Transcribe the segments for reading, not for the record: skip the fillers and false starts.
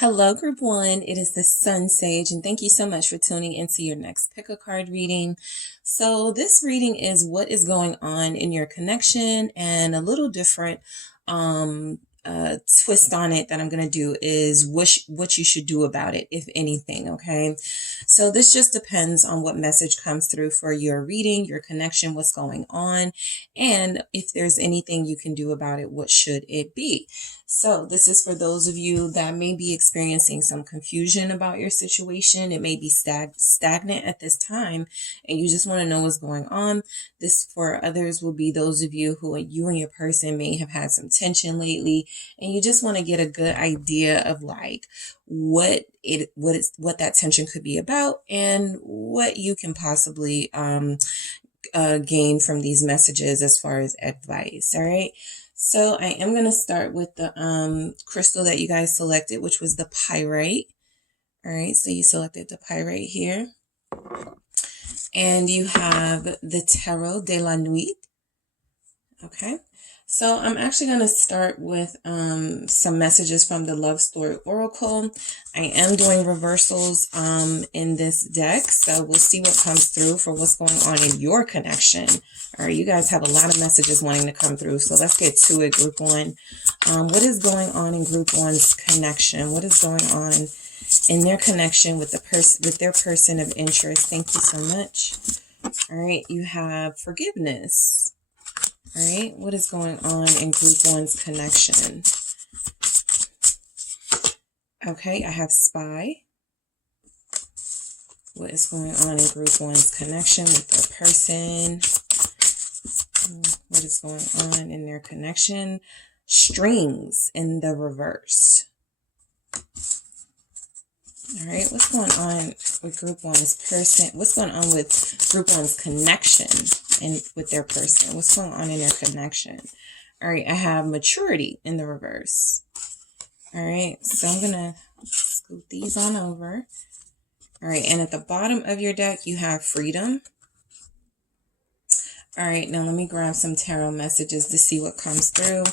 Hello, Group 1. It is the SunSage, and thank you so much for tuning into your next pick a card reading. So this reading is what is going on in your connection, and a little different twist on it that I'm going to do is what you should do about it, if anything, okay? So this just depends on what message comes through for your reading, your connection, what's going on, and if there's anything you can do about it, what should it be? So this is for those of you that may be experiencing some confusion about your situation. It may be stagnant at this time, and you just want to know what's going on. This for others will be those of you who you and your person may have had some tension lately, and you just want to get a good idea of like what that tension could be about and what you can possibly gain from these messages as far as advice. All right. So I am going to start with the crystal that you guys selected, which was the pyrite. All right, so you selected the pyrite here. And you have the Tarot de la Nuit. Okay, so I'm actually going to start with some messages from the Love Story Oracle. I am doing reversals in this deck, so we'll see what comes through for what's going on in your connection. All right, you guys have a lot of messages wanting to come through, so let's get to it, Group 1. What is going on in Group 1's connection? What is going on in their connection with their person of interest? Thank you so much. All right, you have forgiveness. All right, what is going on in Group 1's connection? Okay, I have spy. What is going on in Group 1's connection with their person? What is going on in their connection? Strings in the reverse. All right, what's going on with Group 1's person? What's going on with Group 1's connection and with their person? What's going on in their connection? All right, I have maturity in the reverse. All right, so I'm going to scoot these on over. All right, and at the bottom of your deck, you have freedom. All right, now let me grab some tarot messages to see what comes through.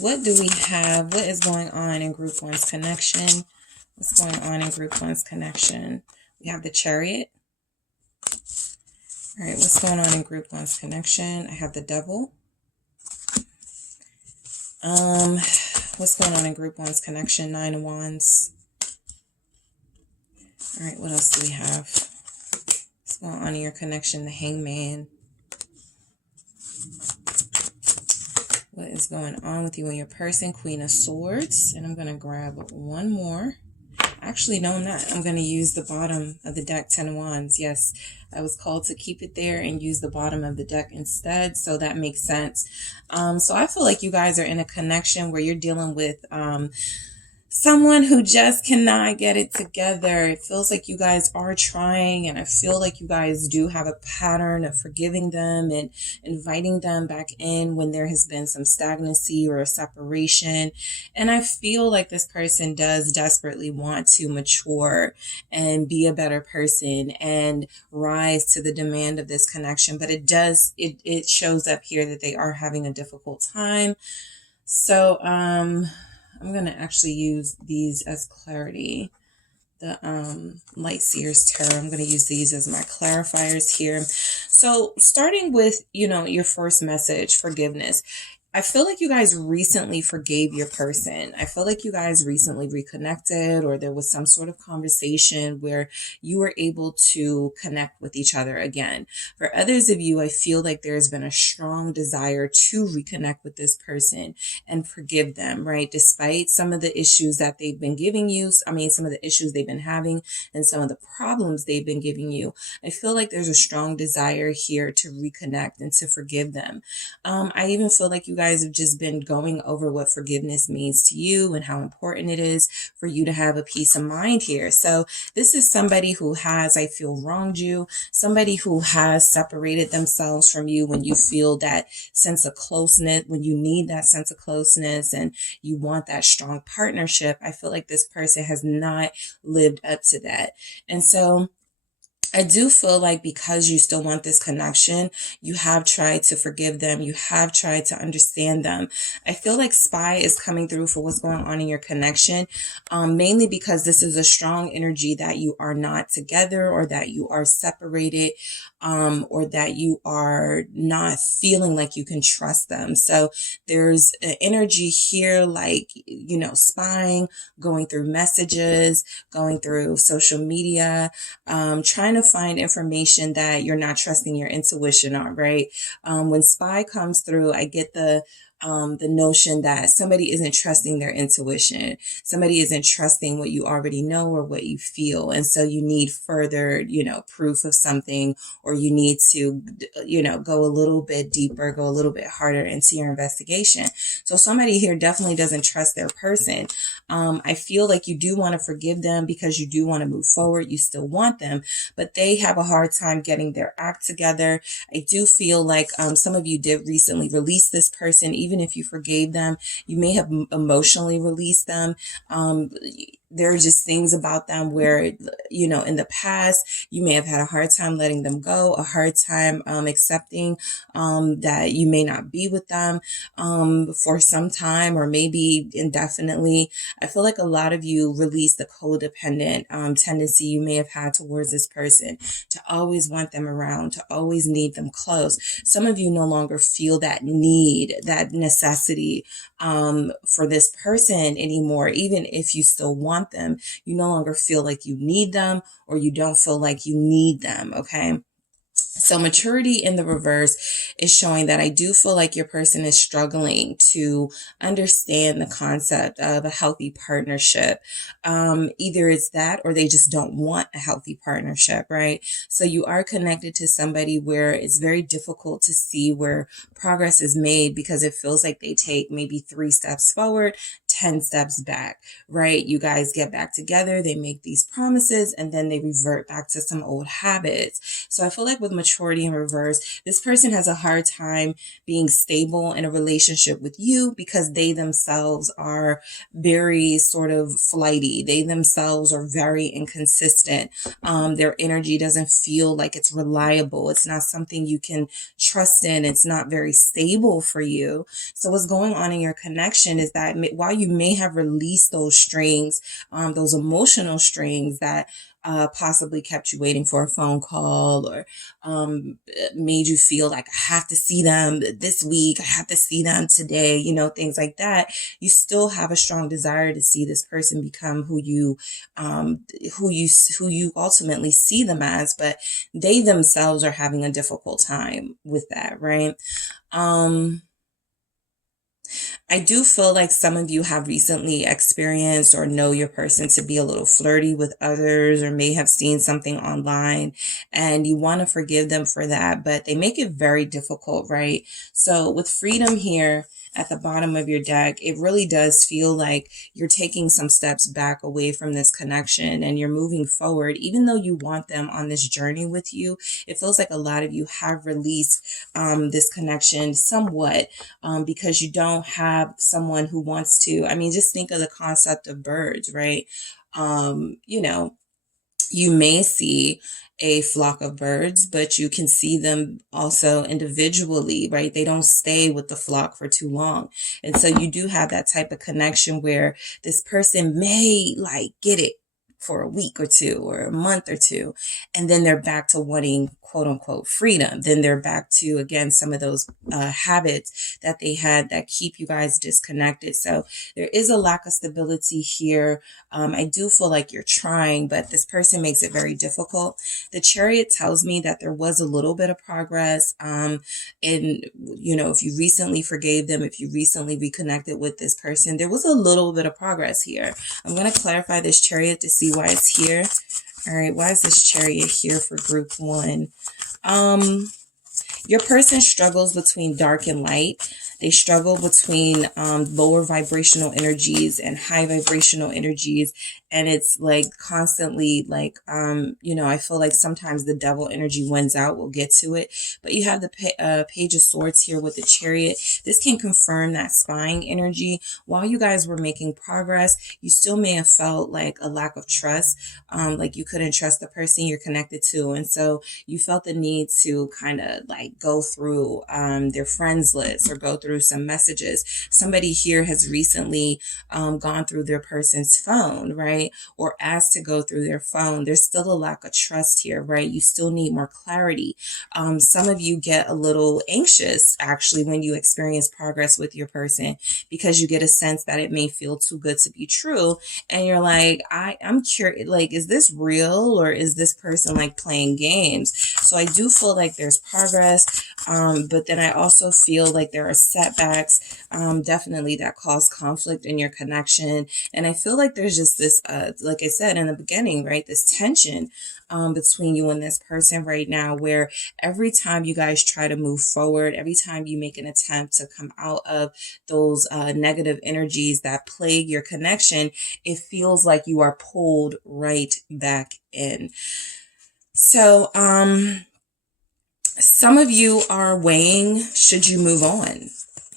What do we have? What is going on in Group 1's connection? What's going on in Group 1's connection? We have the Chariot. All right, what's going on in Group 1's connection? I have the Devil. What's going on in Group 1's connection? Nine of Wands. All right, what else do we have? What's going on in your connection? The Hangman. What is going on with you and your person? Queen of Swords. And I'm going to grab one more. Actually, no, I'm not. I'm going to use the bottom of the deck, Ten of Wands. Yes, I was called to keep it there and use the bottom of the deck instead. So that makes sense. So I feel like you guys are in a connection where you're dealing with someone who just cannot get it together. It feels like you guys are trying, and I feel like you guys do have a pattern of forgiving them and inviting them back in when there has been some stagnancy or a separation. And I feel like this person does desperately want to mature and be a better person and rise to the demand of this connection. But it shows up here that they are having a difficult time. So, I'm going to actually use these as clarity. The Light Seers Tarot. I'm going to use these as my clarifiers here. So starting with, your first message, forgiveness. I feel like you guys recently forgave your person. I feel like you guys recently reconnected, or there was some sort of conversation where you were able to connect with each other again. For others of you, I feel like there's been a strong desire to reconnect with this person and forgive them, right? Despite some of the issues that they've been giving you, some of the issues they've been having and some of the problems they've been giving you. I feel like there's a strong desire here to reconnect and to forgive them. I even feel like you guys have just been going over what forgiveness means to you and how important it is for you to have a peace of mind here. So this is somebody who has, I feel, wronged you, somebody who has separated themselves from you when you feel that sense of closeness, when you need that sense of closeness and you want that strong partnership. I feel like this person has not lived up to that. And so I do feel like because you still want this connection, you have tried to forgive them. You have tried to understand them. I feel like spy is coming through for what's going on in your connection, mainly because this is a strong energy that you are not together, or that you are separated, or that you are not feeling like you can trust them. So there's an energy here like, spying, going through messages, going through social media, trying to find information that you're not trusting your intuition on, right? When spy comes through, I get the notion that somebody isn't trusting their intuition. Somebody isn't trusting what you already know or what you feel. And so you need further, proof of something, or you need to, go a little bit deeper, go a little bit harder into your investigation. So somebody here definitely doesn't trust their person. I feel like you do want to forgive them because you do want to move forward. You still want them, but they have a hard time getting their act together. I do feel like some of you did recently release this person. Even if you forgave them, you may have emotionally released them. There are just things about them where, in the past, you may have had a hard time letting them go, a hard time accepting that you may not be with them for some time, or maybe indefinitely. I feel like a lot of you released the codependent tendency you may have had towards this person, to always want them around, to always need them close. Some of you no longer feel that need, that necessity for this person anymore. Even if you still want them, you no longer feel like you need them, or you don't feel like you need them. Okay. So maturity in the reverse is showing that I do feel like your person is struggling to understand the concept of a healthy partnership. Either it's that, or they just don't want a healthy partnership, right? So you are connected to somebody where it's very difficult to see where progress is made, because it feels like they take maybe 3 steps forward, 10 steps back, right? You guys get back together, they make these promises, and then they revert back to some old habits. So I feel like with maturity in reverse, this person has a hard time being stable in a relationship with you, because they themselves are very sort of flighty. They themselves are very inconsistent. Their energy doesn't feel like it's reliable. It's not something you can trust in. It's not very stable for you. So what's going on in your connection is that while you may have released those strings, those emotional strings that possibly kept you waiting for a phone call, or made you feel like I have to see them this week, I have to see them today, things like that. You still have a strong desire to see this person become who you ultimately see them as, but they themselves are having a difficult time with that, right? I do feel like some of you have recently experienced or know your person to be a little flirty with others, or may have seen something online, and you want to forgive them for that, but they make it very difficult, right? So with freedom here at the bottom of your deck, it really does feel like you're taking some steps back away from this connection, and you're moving forward. Even though you want them on this journey with you, it feels like a lot of you have released this connection somewhat, because you don't have someone who wants to. I mean, just think of the concept of birds, right? You may see a flock of birds, but you can see them also individually, right? They don't stay with the flock for too long. And so you do have that type of connection where this person may get it for a week or two, or a month or two, and then they're back to wanting quote unquote freedom. Then they're back to, again, some of those habits that they had that keep you guys disconnected. So there is a lack of stability here. I do feel like you're trying, but this person makes it very difficult. The Chariot tells me that there was a little bit of progress. If you recently forgave them, if you recently reconnected with this person, there was a little bit of progress here. I'm going to clarify this Chariot to see why it's here. All right, why is this Chariot here for group 1? Your person struggles between dark and light. They struggle between lower vibrational energies and high vibrational energies. And it's like constantly like, you know, I feel like sometimes the devil energy wins out. We'll get to it. But you have the Page of Swords here with the Chariot. This can confirm that spying energy. While you guys were making progress, you still may have felt like a lack of trust, like you couldn't trust the person you're connected to. And so you felt the need to kind of like go through their friends list or go through some messages. Somebody here has recently gone through their person's phone, right? Or asked to go through their phone. There's still a lack of trust here, right? You still need more clarity. Some of you get a little anxious actually when you experience progress with your person, because you get a sense that it may feel too good to be true. And you're like, I'm curious, like, is this real, or is this person like playing games? So I do feel like there's progress. But then I also feel like there are setbacks, definitely that cause conflict in your connection. And I feel like there's just this, like I said in the beginning, right, this tension between you and this person right now, where every time you guys try to move forward, every time you make an attempt to come out of those negative energies that plague your connection, it feels like you are pulled right back in. So, some of you are weighing, should you move on?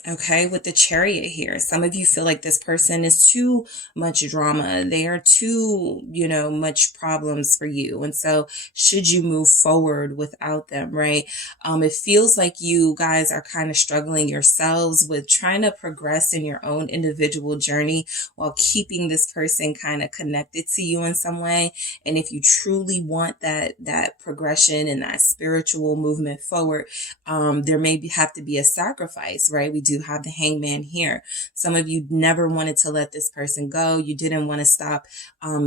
Okay, with the Chariot here, some of you feel like this person is too much drama. They are too, you know, much problems for you. And so should you move forward without them, right? It feels like you guys are kind of struggling yourselves with trying to progress in your own individual journey while keeping this person kind of connected to you in some way. And if you truly want that progression and that spiritual movement forward, there may have to be a sacrifice, right? We do have the Hangman here. Some of you never wanted to let this person go. You didn't want to stop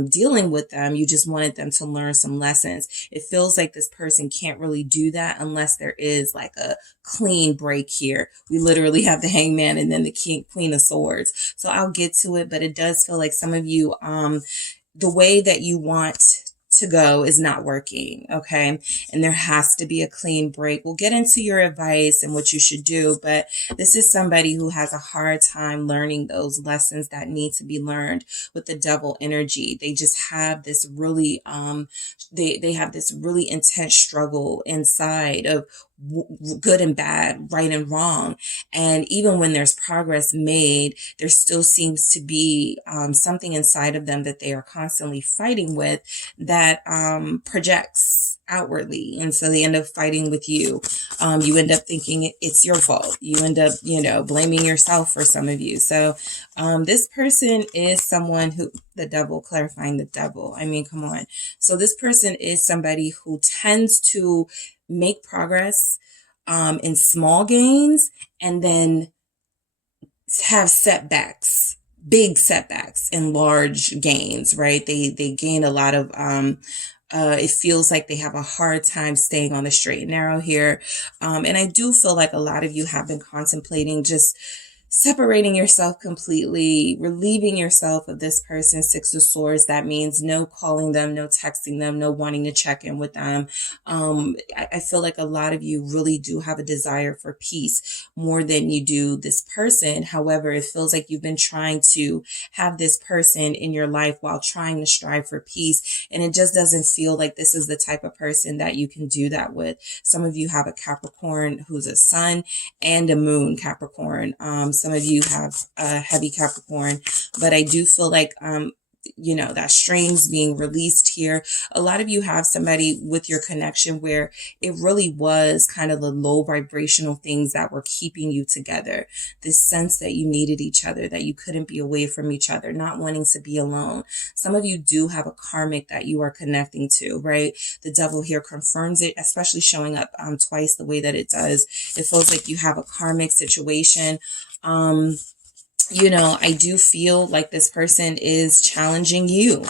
dealing with them. You just wanted them to learn some lessons. It feels like this person can't really do that unless there is like a clean break here. We literally have the Hangman and then the Queen of Swords. So I'll get to it, but it does feel like some of you, the way that you want to go is not working, okay? And there has to be a clean break. We'll get into your advice and what you should do, but this is somebody who has a hard time learning those lessons that need to be learned with the Devil energy. They just have this really, they have this really intense struggle inside of good and bad, right and wrong. And even when there's progress made, there still seems to be something inside of them that they are constantly fighting with that projects outwardly. And so they end up fighting with you. You end up thinking it's your fault. You end up, you know, blaming yourself for some of you. So this person is someone who, the Devil, clarifying the Devil. I mean, come on. So this person is somebody who tends to make progress in small gains and then have setbacks, big setbacks in large gains, right? They gain a lot of it feels like they have a hard time staying on the straight and narrow here. And I do feel like a lot of you have been contemplating just separating yourself completely, relieving yourself of this person. Six of Swords. That means no calling them, no texting them, no wanting to check in with them. I feel like a lot of you really do have a desire for peace more than you do this person. However, it feels like you've been trying to have this person in your life while trying to strive for peace. And it just doesn't feel like this is the type of person that you can do that with. Some of you have a Capricorn who's a Sun and a Moon Capricorn. Some of you have a heavy Capricorn, but I do feel like, you know, that strings being released here. A lot of you have somebody with your connection where it really was kind of the low vibrational things that were keeping you together. This sense that you needed each other, that you couldn't be away from each other, not wanting to be alone. Some of you do have a karmic that you are connecting to, right? The Devil here confirms it, especially showing up twice the way that it does. It feels like you have a karmic situation. You know, I do feel like this person is challenging you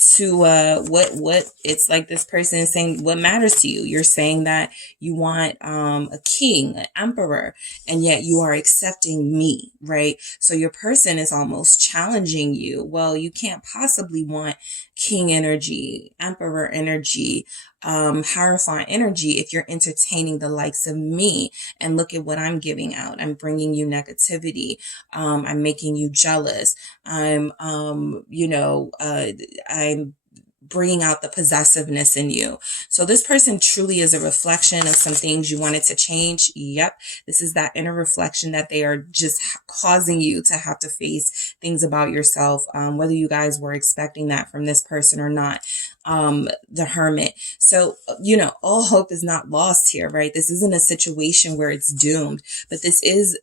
to what it's like this person is saying what matters to you. You're saying that you want a king, an emperor, and yet you are accepting me, right? So your person is almost challenging you. Well, you can't possibly want king energy, emperor energy, Hierophant energy if you're entertaining the likes of me. And look at what I'm giving out. I'm bringing you negativity. I'm making you jealous. I'm I'm bringing out the possessiveness in you. So this person truly is a reflection of some things you wanted to change. Yep. This is that inner reflection that they are just causing you to have to face things about yourself, whether you guys were expecting that from this person or not. The Hermit. So, all hope is not lost here, right? This isn't a situation where it's doomed, but this is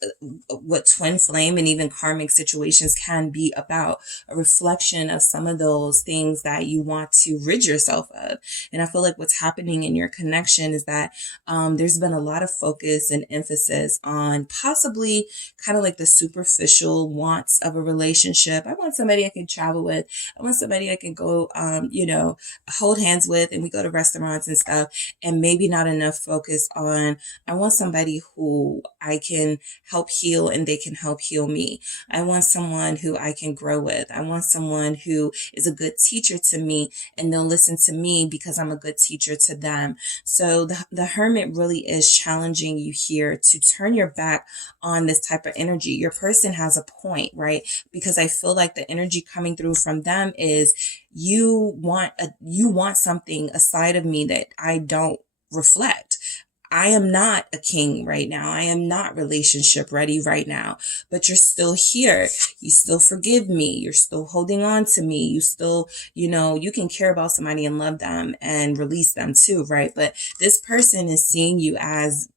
what twin flame and even karmic situations can be about, a reflection of some of those things that you want to rid yourself of. And I feel like what's happening in your connection is that there's been a lot of focus and emphasis on possibly kind of like the superficial wants of a relationship. I want somebody I can travel with. I want somebody I can go, hold hands with, and we go to restaurants and stuff, and maybe not enough focus on, I want somebody who I can help heal and they can help heal me. I want someone who I can grow with. I want someone who is a good teacher to me and they'll listen to me because I'm a good teacher to them. So the Hermit really is challenging you here to turn your back on this type of energy. Your person has a point, right? Because I feel like the energy coming through from them is you want something aside of me that I don't reflect. I am not a king right now. I am not relationship ready right now, but you're still here. You still forgive me. You're still holding on to me. You still, you can care about somebody and love them and release them too, right? But this person is seeing you as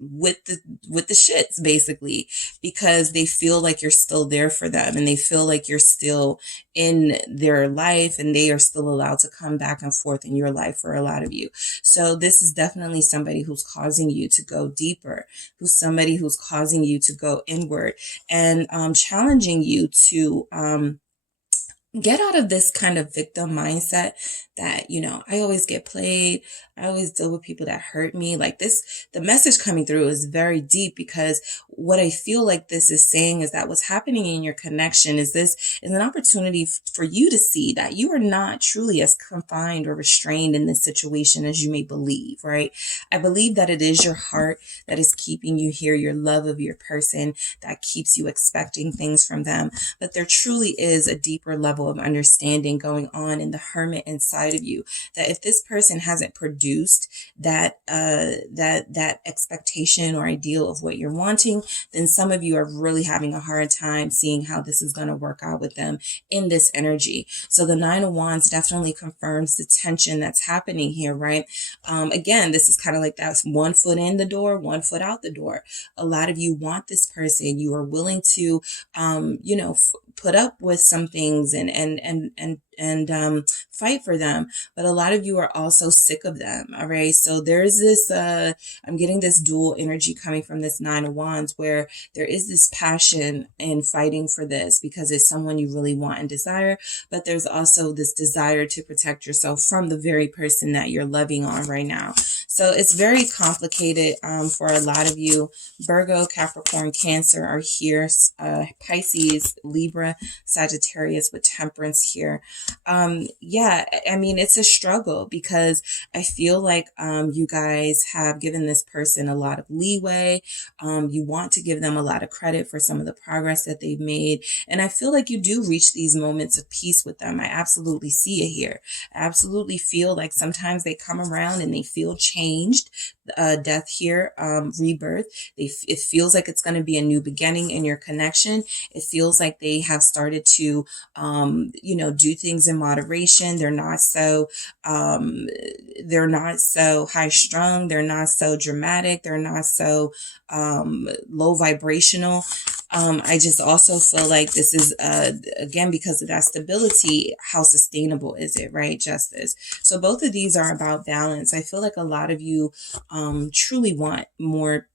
with the shits, basically, because they feel like you're still there for them and they feel like you're still in their life and they are still allowed to come back and forth in your life for a lot of you. So this is definitely somebody who's causing you to go deeper, who's somebody who's causing you to go inward and challenging you to get out of this kind of victim mindset that, I always get played. I always deal with people that hurt me. Like this, the message coming through is very deep, because what I feel like this is saying is that what's happening in your connection is an opportunity for you to see that you are not truly as confined or restrained in this situation as you may believe, right? I believe that it is your heart that is keeping you here, your love of your person that keeps you expecting things from them. But there truly is a deeper level of understanding going on in the Hermit inside of you, that if this person hasn't produced that expectation or ideal of what you're wanting, then some of you are really having a hard time seeing how this is going to work out with them in this energy. So the Nine of Wands definitely confirms the tension that's happening here, right? Again, this is kind of like that one foot in the door, one foot out the door. A lot of you want this person. You are willing to, put up with some things and fight for them. But a lot of you are also sick of them. All right. So there's this, I'm getting this dual energy coming from this Nine of Wands, where there is this passion in fighting for this because it's someone you really want and desire. But there's also this desire to protect yourself from the very person that you're loving on right now. So it's very complicated for a lot of you. Virgo, Capricorn, Cancer are here. Pisces, Libra, Sagittarius with Temperance here. It's a struggle because I feel like you guys have given this person a lot of leeway. You want to give them a lot of credit for some of the progress that they've made. And I feel like you do reach these moments of peace with them. I absolutely see it here. I absolutely feel like sometimes they come around and they feel changed. Death here, rebirth. It feels like it's going to be a new beginning in your connection. It feels like they have started to, do things in moderation. They're not so high strung. They're not so dramatic. They're not so low vibrational. I just also feel like this is, again, because of that stability, how sustainable is it, right? Justice. So both of these are about balance. I feel like a lot of you truly want more,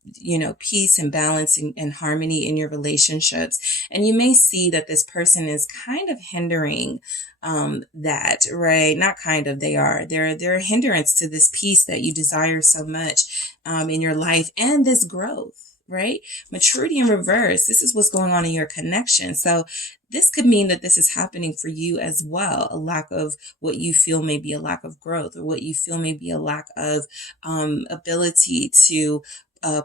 peace and balance and harmony in your relationships. And you may see that this person is kind of hindering that, right? Not kind of, they're a hindrance to this peace that you desire so much in your life and this growth, right? Maturity in reverse. This is what's going on in your connection. So this could mean that this is happening for you as well. A lack of what you feel may be a lack of growth, or what you feel may be a lack of ability to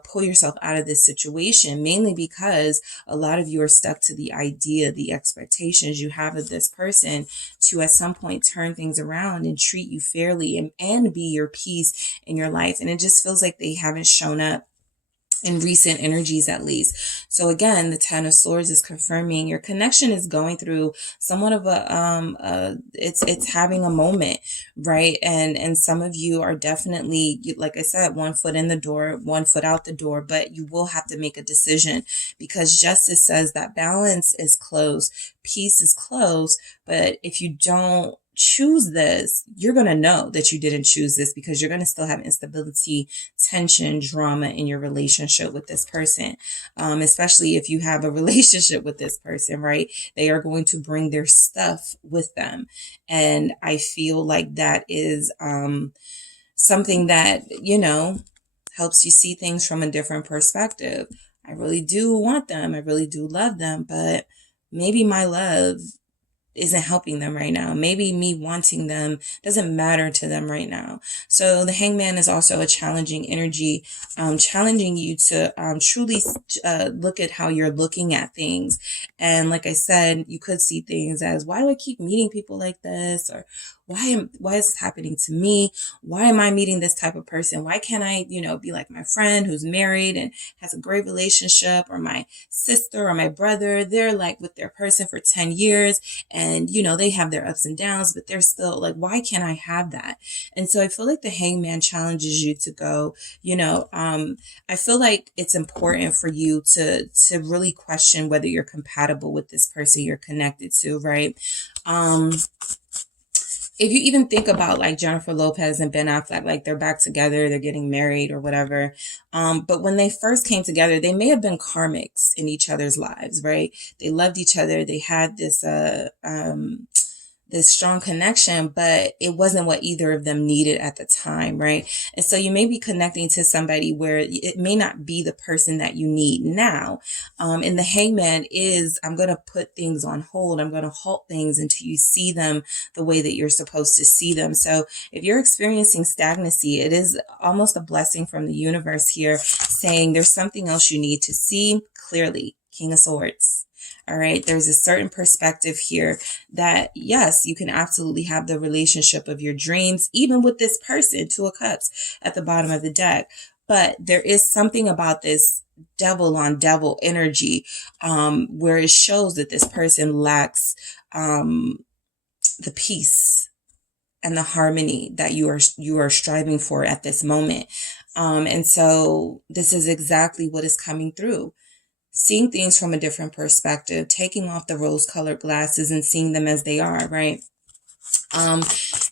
pull yourself out of this situation, mainly because a lot of you are stuck to the idea, the expectations you have of this person to at some point turn things around and treat you fairly and be your peace in your life. And it just feels like they haven't shown up in recent energies, at least. So again, the Ten of Swords is confirming your connection is going through somewhat of it's having a moment, right? And some of you are definitely, like I said, one foot in the door, one foot out the door, but you will have to make a decision, because justice says that balance is close, peace is close. But if you don't choose this, you're going to know that you didn't choose this, because you're going to still have instability, tension, drama in your relationship with this person. Especially if you have a relationship with this person, right? They are going to bring their stuff with them. And I feel like that is something that, helps you see things from a different perspective. I really do want them. I really do love them, but maybe my love isn't helping them right now. Maybe me wanting them doesn't matter to them right now. So the Hangman is also a challenging energy, challenging you to truly look at how you're looking at things. And like I said, you could see things as, why do I keep meeting people like this? Or why is this happening to me? Why am I meeting this type of person? Why can't I, be like my friend who's married and has a great relationship, or my sister or my brother? They're like with their person for 10 years and, they have their ups and downs, but they're still like, why can't I have that? And so I feel like the Hangman challenges you to go, I feel like it's important for you to really question whether you're compatible with this person you're connected to, right? If you even think about like Jennifer Lopez and Ben Affleck, like they're back together, they're getting married or whatever. But when they first came together, they may have been karmics in each other's lives, right? They loved each other. They had this strong connection, but it wasn't what either of them needed at the time, right? And so you may be connecting to somebody where it may not be the person that you need now. And the Hangman is, I'm going to put things on hold. I'm going to halt things until you see them the way that you're supposed to see them. So if you're experiencing stagnancy, it is almost a blessing from the universe here, saying there's something else you need to see clearly. King of Swords. All right. There's a certain perspective here that, yes, you can absolutely have the relationship of your dreams, even with this person, Two of Cups at the bottom of the deck. But there is something about this devil on devil energy, where it shows that this person lacks, the peace and the harmony that you are striving for at this moment. And so this is exactly what is coming through. Seeing things from a different perspective, taking off the rose-colored glasses and seeing them as they are, right?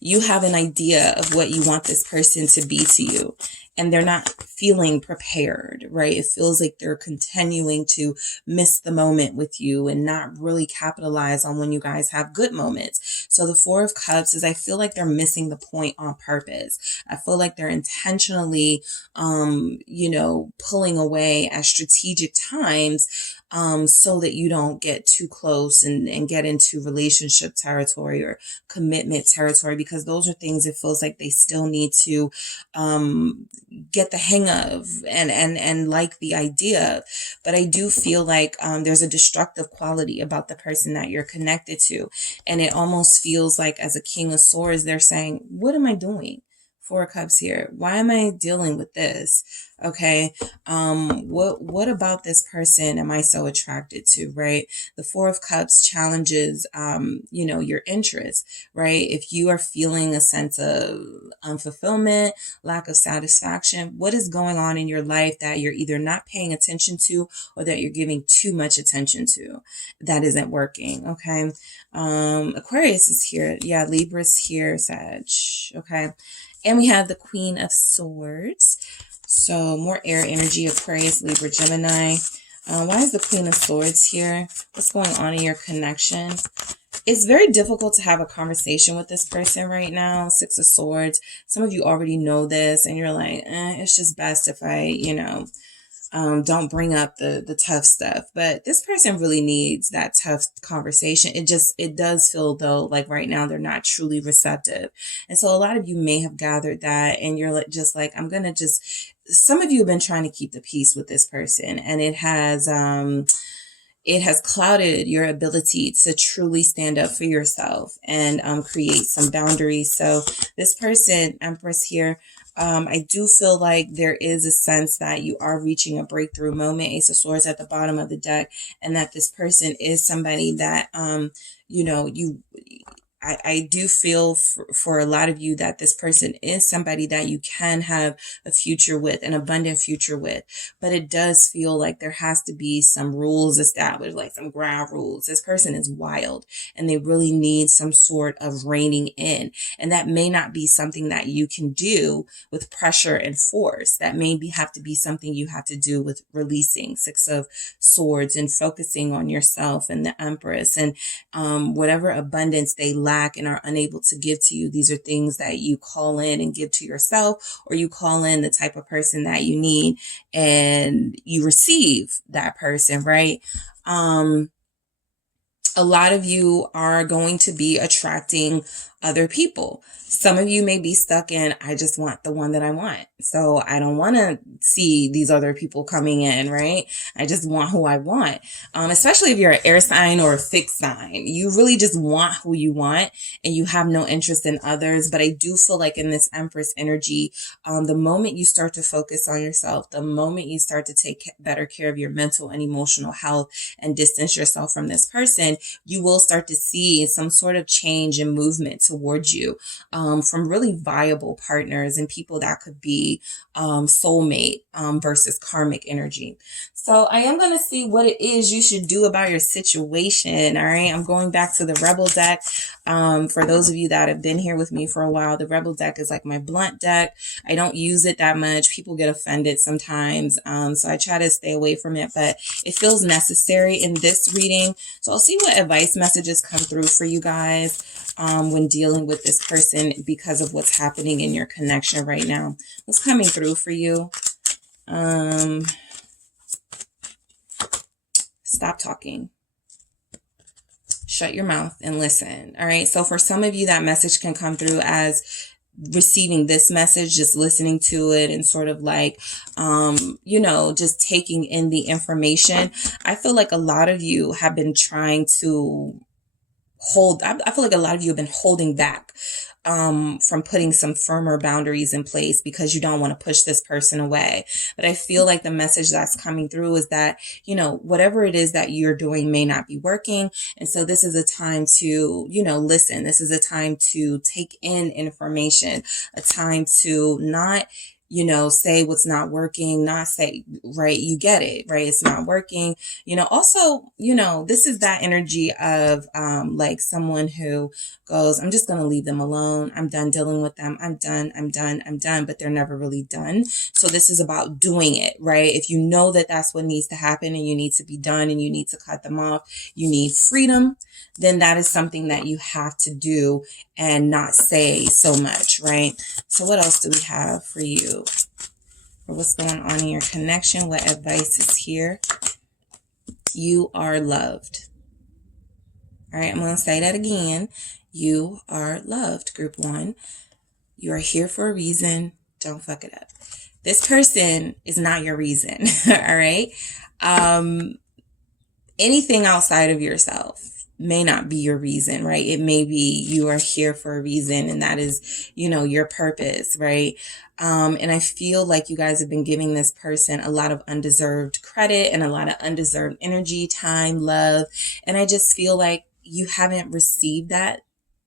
You have an idea of what you want this person to be to you, and they're not feeling prepared, right? It feels like they're continuing to miss the moment with you and not really capitalize on when you guys have good moments. So the Four of Cups is, I feel like they're missing the point on purpose. I feel like they're intentionally, pulling away at strategic times, so that you don't get too close and get into relationship territory or commitment territory, because those are things it feels like they still need to get the hang of and like the idea of. But I do feel like there's a destructive quality about the person that you're connected to. And it almost feels like, as a King of Swords, they're saying, what am I doing? Four of Cups here. Why am I dealing with this? Okay. What about this person am I so attracted to, right? The Four of Cups challenges, you know, your interest, right? If you are feeling a sense of unfulfillment, lack of satisfaction, what is going on in your life that you're either not paying attention to or that you're giving too much attention to that isn't working? Okay. Aquarius is here. Yeah. Libra's here, Sag. Okay. And we have the Queen of Swords. So more air energy, Aquarius, Libra, Gemini. Why is the Queen of Swords here? What's going on in your connection? It's very difficult to have a conversation with this person right now. Six of Swords. Some of you already know this and you're like, it's just best if I, you know, don't bring up the tough stuff. But this person really needs that tough conversation. It does feel though like right now they're not truly receptive. And so a lot of you may have gathered that and you're just like, some of you have been trying to keep the peace with this person, and it has clouded your ability to truly stand up for yourself and create some boundaries. So this person, Empress here, I do feel like there is a sense that you are reaching a breakthrough moment. Ace of Swords at the bottom of the deck, and that this person is somebody that, you know, I do feel for a lot of you that this person is somebody that you can have a future with, an abundant future with. But it does feel like there has to be some rules established, like some ground rules. This person is wild and they really need some sort of reining in. And that may not be something that you can do with pressure and force. That may have to be something you have to do with releasing. Six of Swords and focusing on yourself and the Empress and whatever abundance they lack and are unable to give to you. These are things that you call in and give to yourself, or you call in the type of person that you need and you receive that person, right? A lot of you are going to be attracting other people. Some of you may be stuck in, I just want the one that I want. So I don't want to see these other people coming in, right? I just want who I want. Especially if you're an air sign or a fixed sign, you really just want who you want and you have no interest in others. But I do feel like in this Empress energy, the moment you start to focus on yourself, the moment you start to take better care of your mental and emotional health and distance yourself from this person, you will start to see some sort of change and movement towards you, from really viable partners and people that could be soulmate versus karmic energy. So I am going to see what it is you should do about your situation. All right. I'm going back to the Rebel deck. For those of you that have been here with me for a while, the Rebel deck is like my blunt deck. I don't use it that much. People get offended sometimes. So I try to stay away from it, but it feels necessary in this reading. So I'll see what advice messages come through for you guys when dealing with this person because of what's happening in your connection right now. What's coming through for you? Stop talking. Shut your mouth and listen. All right. So for some of you, that message can come through as receiving this message, just listening to it and sort of like, you know, just taking in the information. I feel like a lot of you have been trying to I feel like a lot of you have been holding back from putting some firmer boundaries in place because you don't want to push this person away. But I feel like the message that's coming through is that, you know, whatever it is that you're doing may not be working. And so this is a time to, you know, listen. This is a time to take in information, a time to not, you know, say what's not working, not say, right, you get it, right? It's not working. You know, also, you know, this is that energy of like someone who goes, I'm just going to leave them alone. I'm done dealing with them. I'm done. But they're never really done. So this is about doing it, right? If you know that that's what needs to happen and you need to be done and you need to cut them off, you need freedom, then that is something that you have to do and not say so much, right? So what else do we have for you? For what's going on in your connection? What advice is here? You are loved. All right, I'm going to say that again. You are loved, group 1. You are here for a reason. Don't fuck it up. This person is not your reason. All right. Anything outside of yourself, may not be your reason, right? It may be you are here for a reason, and that is, your purpose, right? And I feel like you guys have been giving this person a lot of undeserved credit and a lot of undeserved energy, time, love. And I just feel like you haven't received that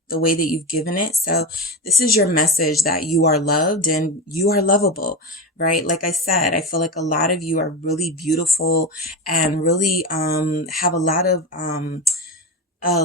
the way that you've given it. So this is your message that you are loved and you are lovable, right? Like I said, I feel like a lot of you are really beautiful and really have a lot of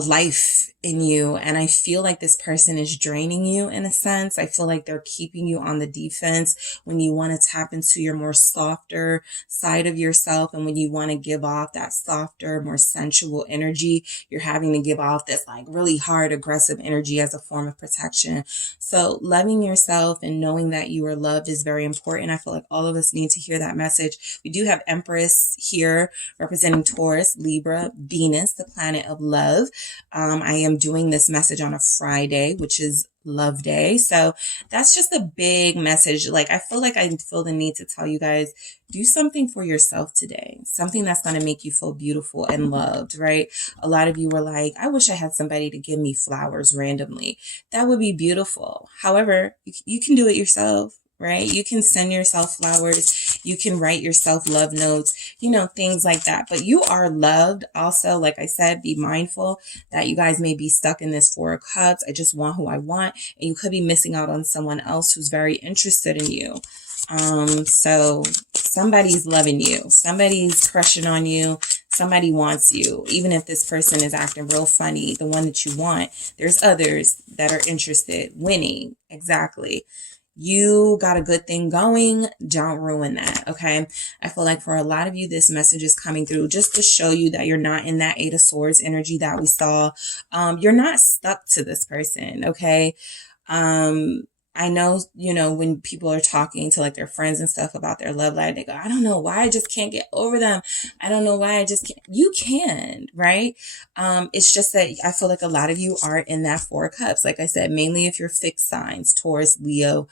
life in you. And I feel like this person is draining you in a sense. I feel like they're keeping you on the defense when you want to tap into your more softer side of yourself. And when you want to give off that softer, more sensual energy, you're having to give off this like really hard, aggressive energy as a form of protection. So loving yourself and knowing that you are loved is very important. I feel like all of us need to hear that message. We do have Empress here representing Taurus, Libra, Venus, the planet of love. I am doing this message on a Friday, which is Love Day. So that's just a big message. Like, I feel the need to tell you guys, do something for yourself today. Something that's going to make you feel beautiful and loved, right? A lot of you were like, I wish I had somebody to give me flowers randomly. That would be beautiful. However, you can do it yourself. Right? You can send yourself flowers. You can write yourself love notes, things like that. But you are loved. Also, like I said, be mindful that you guys may be stuck in this Four of Cups. I just want who I want. And you could be missing out on someone else who's very interested in you. So somebody's loving you. Somebody's crushing on you. Somebody wants you. Even if this person is acting real funny, the one that you want, there's others that are interested. Winning. Exactly. You got a good thing going. Don't ruin that. Okay. I feel like for a lot of you, this message is coming through just to show you that you're not in that Eight of Swords energy that we saw. You're not stuck to this person. Okay. I know, when people are talking to like their friends and stuff about their love life, they go, I don't know why I just can't get over them. I don't know why I just can't. You can, right? It's just that I feel like a lot of you are in that Four of Cups. Like I said, mainly if you're fixed signs, Taurus, Leo,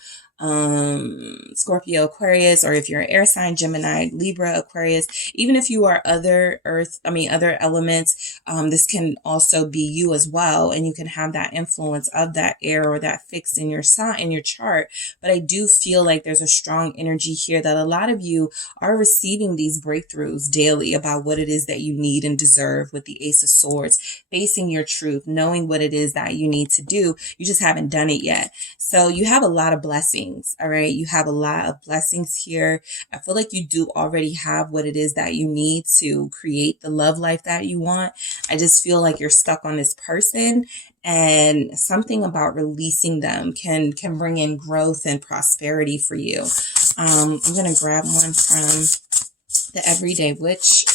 Scorpio, Aquarius, or if you're an air sign, Gemini, Libra, Aquarius, even if you are other elements, this can also be you as well. And you can have that influence of that air or that fixed in your sign, in your chart. But I do feel like there's a strong energy here that a lot of you are receiving these breakthroughs daily about what it is that you need and deserve with the Ace of Swords, facing your truth, knowing what it is that you need to do. You just haven't done it yet. So you have a lot of blessings. All right. You have a lot of blessings here. I feel like you do already have what it is that you need to create the love life that you want. I just feel like you're stuck on this person, and something about releasing them can bring in growth and prosperity for you. I'm going to grab one from the Everyday Witch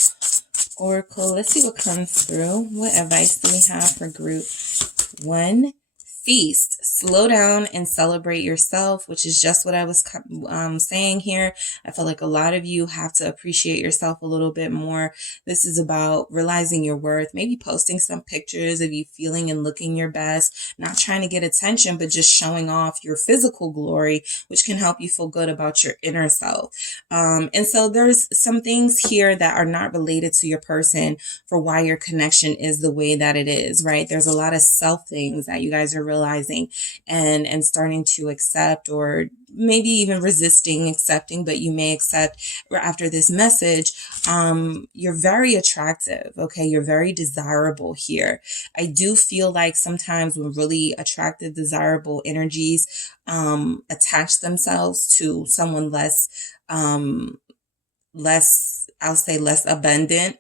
Oracle. Let's see what comes through. What advice do we have for group 1? Feast, slow down and celebrate yourself, which is just what I was saying here. I feel like a lot of you have to appreciate yourself a little bit more. This is about realizing your worth, maybe posting some pictures of you feeling and looking your best, not trying to get attention, but just showing off your physical glory, which can help you feel good about your inner self. And so there's some things here that are not related to your person for why your connection is the way that it is, right? There's a lot of self things that you guys are realizing and starting to accept, or maybe even resisting accepting, but you may accept after this message. You're very attractive. Okay. You're very desirable here. I do feel like sometimes when really attractive, desirable energies, attach themselves to someone I'll say less abundant,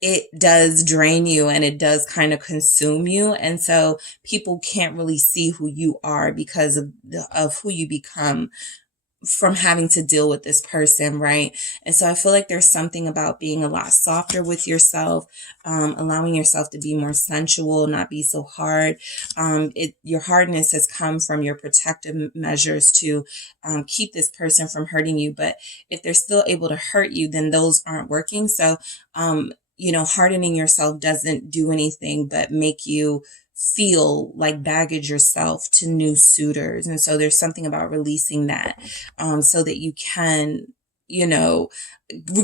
it does drain you and it does kind of consume you. And so people can't really see who you are because of who you become from having to deal with this person, right? And so I feel like there's something about being a lot softer with yourself, allowing yourself to be more sensual, not be so hard. Your hardness has come from your protective measures to keep this person from hurting you. But if they're still able to hurt you, then those aren't working. So, hardening yourself doesn't do anything but make you feel like baggage yourself to new suitors. And so there's something about releasing that so that you can you know,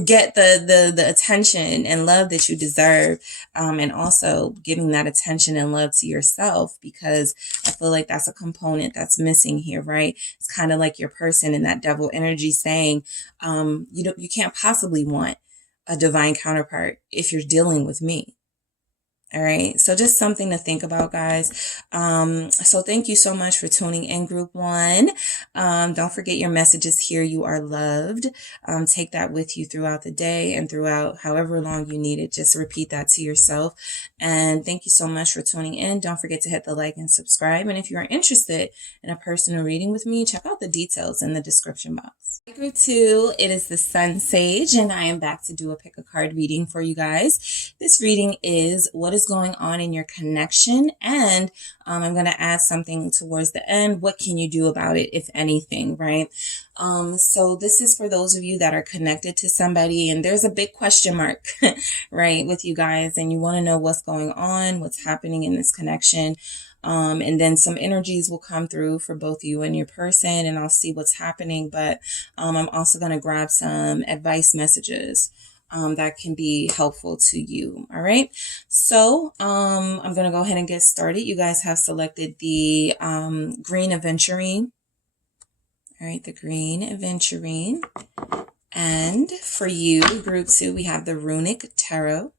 get the attention and love that you deserve, and also giving that attention and love to yourself, because I feel like that's a component that's missing here, right? It's kind of like your person in that devil energy saying, you can't possibly want a divine counterpart if you're dealing with me. All right. So just something to think about, guys. So thank you so much for tuning in, group one. Don't forget your messages here. You are loved. Take that with you throughout the day and throughout however long you need it. Just repeat that to yourself. And thank you so much for tuning in. Don't forget to hit the like and subscribe. And if you are interested in a personal reading with me, check out the details in the description box. Group two, it is the SunSage, and I am back to do a pick a card reading for you guys. This reading is what is going on in your connection, and I'm going to add something towards the end. What can you do about it, if anything, right? So this is for those of you that are connected to somebody and there's a big question mark, right, with you guys, and you want to know what's going on, what's happening in this connection. And then some energies will come through for both you and your person, and I'll see what's happening. But I'm also going to grab some advice messages that can be helpful to you. All right. So I'm going to go ahead and get started. You guys have selected the green aventurine. All right, the green aventurine. And for you, group two, we have the runic tarot.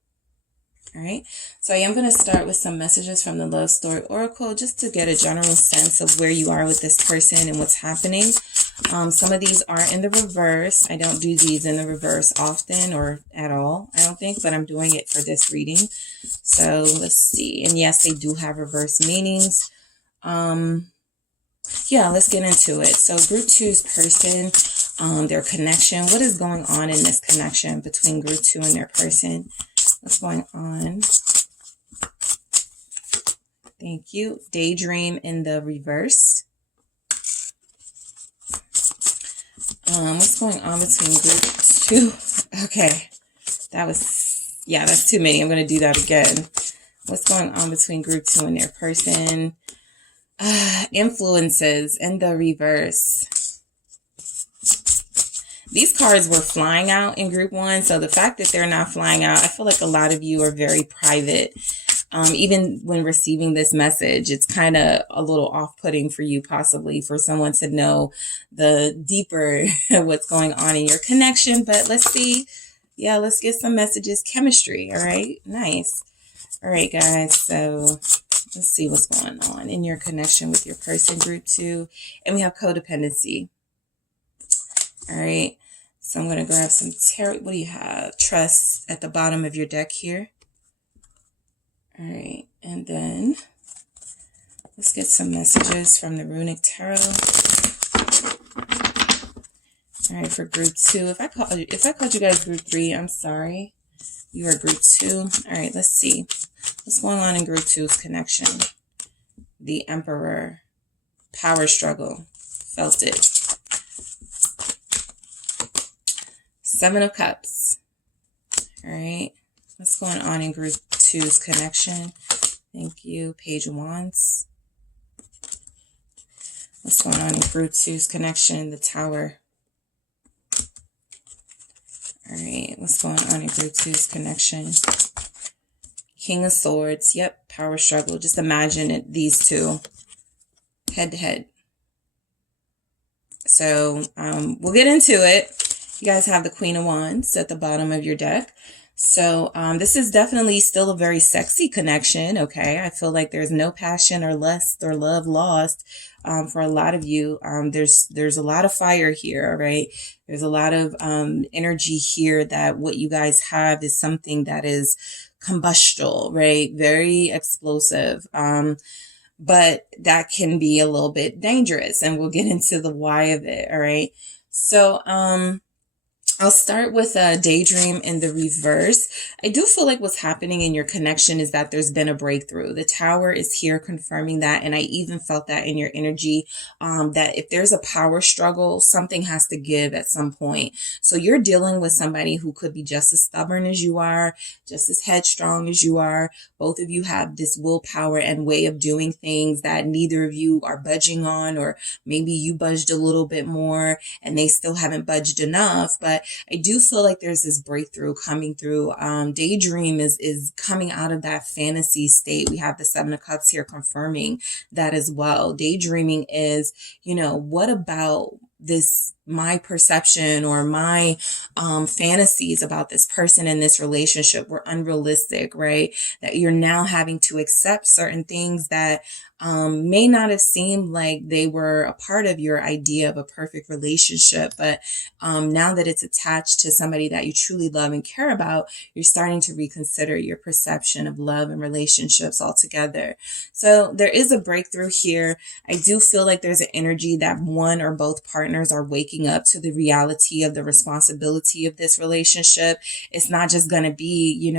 All right, so I am going to start with some messages from the Love Story Oracle just to get a general sense of where you are with this person and what's happening. Some of these are in the reverse. I don't do these in the reverse often or at all, I don't think, but I'm doing it for this reading. So let's see. And yes, they do have reverse meanings. Yeah, let's get into it. So group two's person, their connection. What is going on in this connection between group two and their person? What's going on? Thank you. Daydream in the reverse. What's going on between group two? Okay. That's too many. I'm going to do that again. What's going on between group two and their person? Influences in the reverse. These cards were flying out in group one. So the fact that they're not flying out, I feel like a lot of you are very private. Even when receiving this message, it's kind of a little off-putting for you, possibly, for someone to know the deeper what's going on in your connection. But let's see. Yeah, let's get some messages. Chemistry. All right. Nice. All right, guys. So let's see what's going on in your connection with your person, group two. And we have codependency. All right. So I'm going to grab some tarot. What do you have? Trust at the bottom of your deck here. All right. And then let's get some messages from the runic tarot. All right. For group two. If I called you guys group three, I'm sorry. You are group two. All right. Let's see. What's going on in group two's connection? The Emperor. Power struggle. Felt it. Seven of Cups. All right. What's going on in group two's connection? Thank you. Page of Wands. What's going on in group two's connection? The Tower. All right. What's going on in group two's connection? King of Swords. Yep. Power struggle. Just imagine it, these two head to head. So we'll get into it. You guys have the Queen of Wands at the bottom of your deck. So this is definitely still a very sexy connection, okay? I feel like there's no passion or lust or love lost for a lot of you. There's a lot of fire here, all right? There's a lot of energy here that what you guys have is something that is combustible, right? Very explosive. But that can be a little bit dangerous, and we'll get into the why of it, all right? So I'll start with a daydream in the reverse. I do feel like what's happening in your connection is that there's been a breakthrough. The Tower is here confirming that. And I even felt that in your energy, that if there's a power struggle, something has to give at some point. So you're dealing with somebody who could be just as stubborn as you are, just as headstrong as you are. Both of you have this willpower and way of doing things that neither of you are budging on, or maybe you budged a little bit more and they still haven't budged enough. But I do feel like there's this breakthrough coming through. Daydream is coming out of that fantasy state. We have the Seven of Cups here confirming that as well. Daydreaming is, what about this, my perception or my fantasies about this person in this relationship were unrealistic, right? That you're now having to accept certain things that may not have seemed like they were a part of your idea of a perfect relationship. But now that it's attached to somebody that you truly love and care about, you're starting to reconsider your perception of love and relationships altogether. So there is a breakthrough here. I do feel like there's an energy that one or both partners are waking up to the reality of the responsibility of this relationship. It's not just going to be,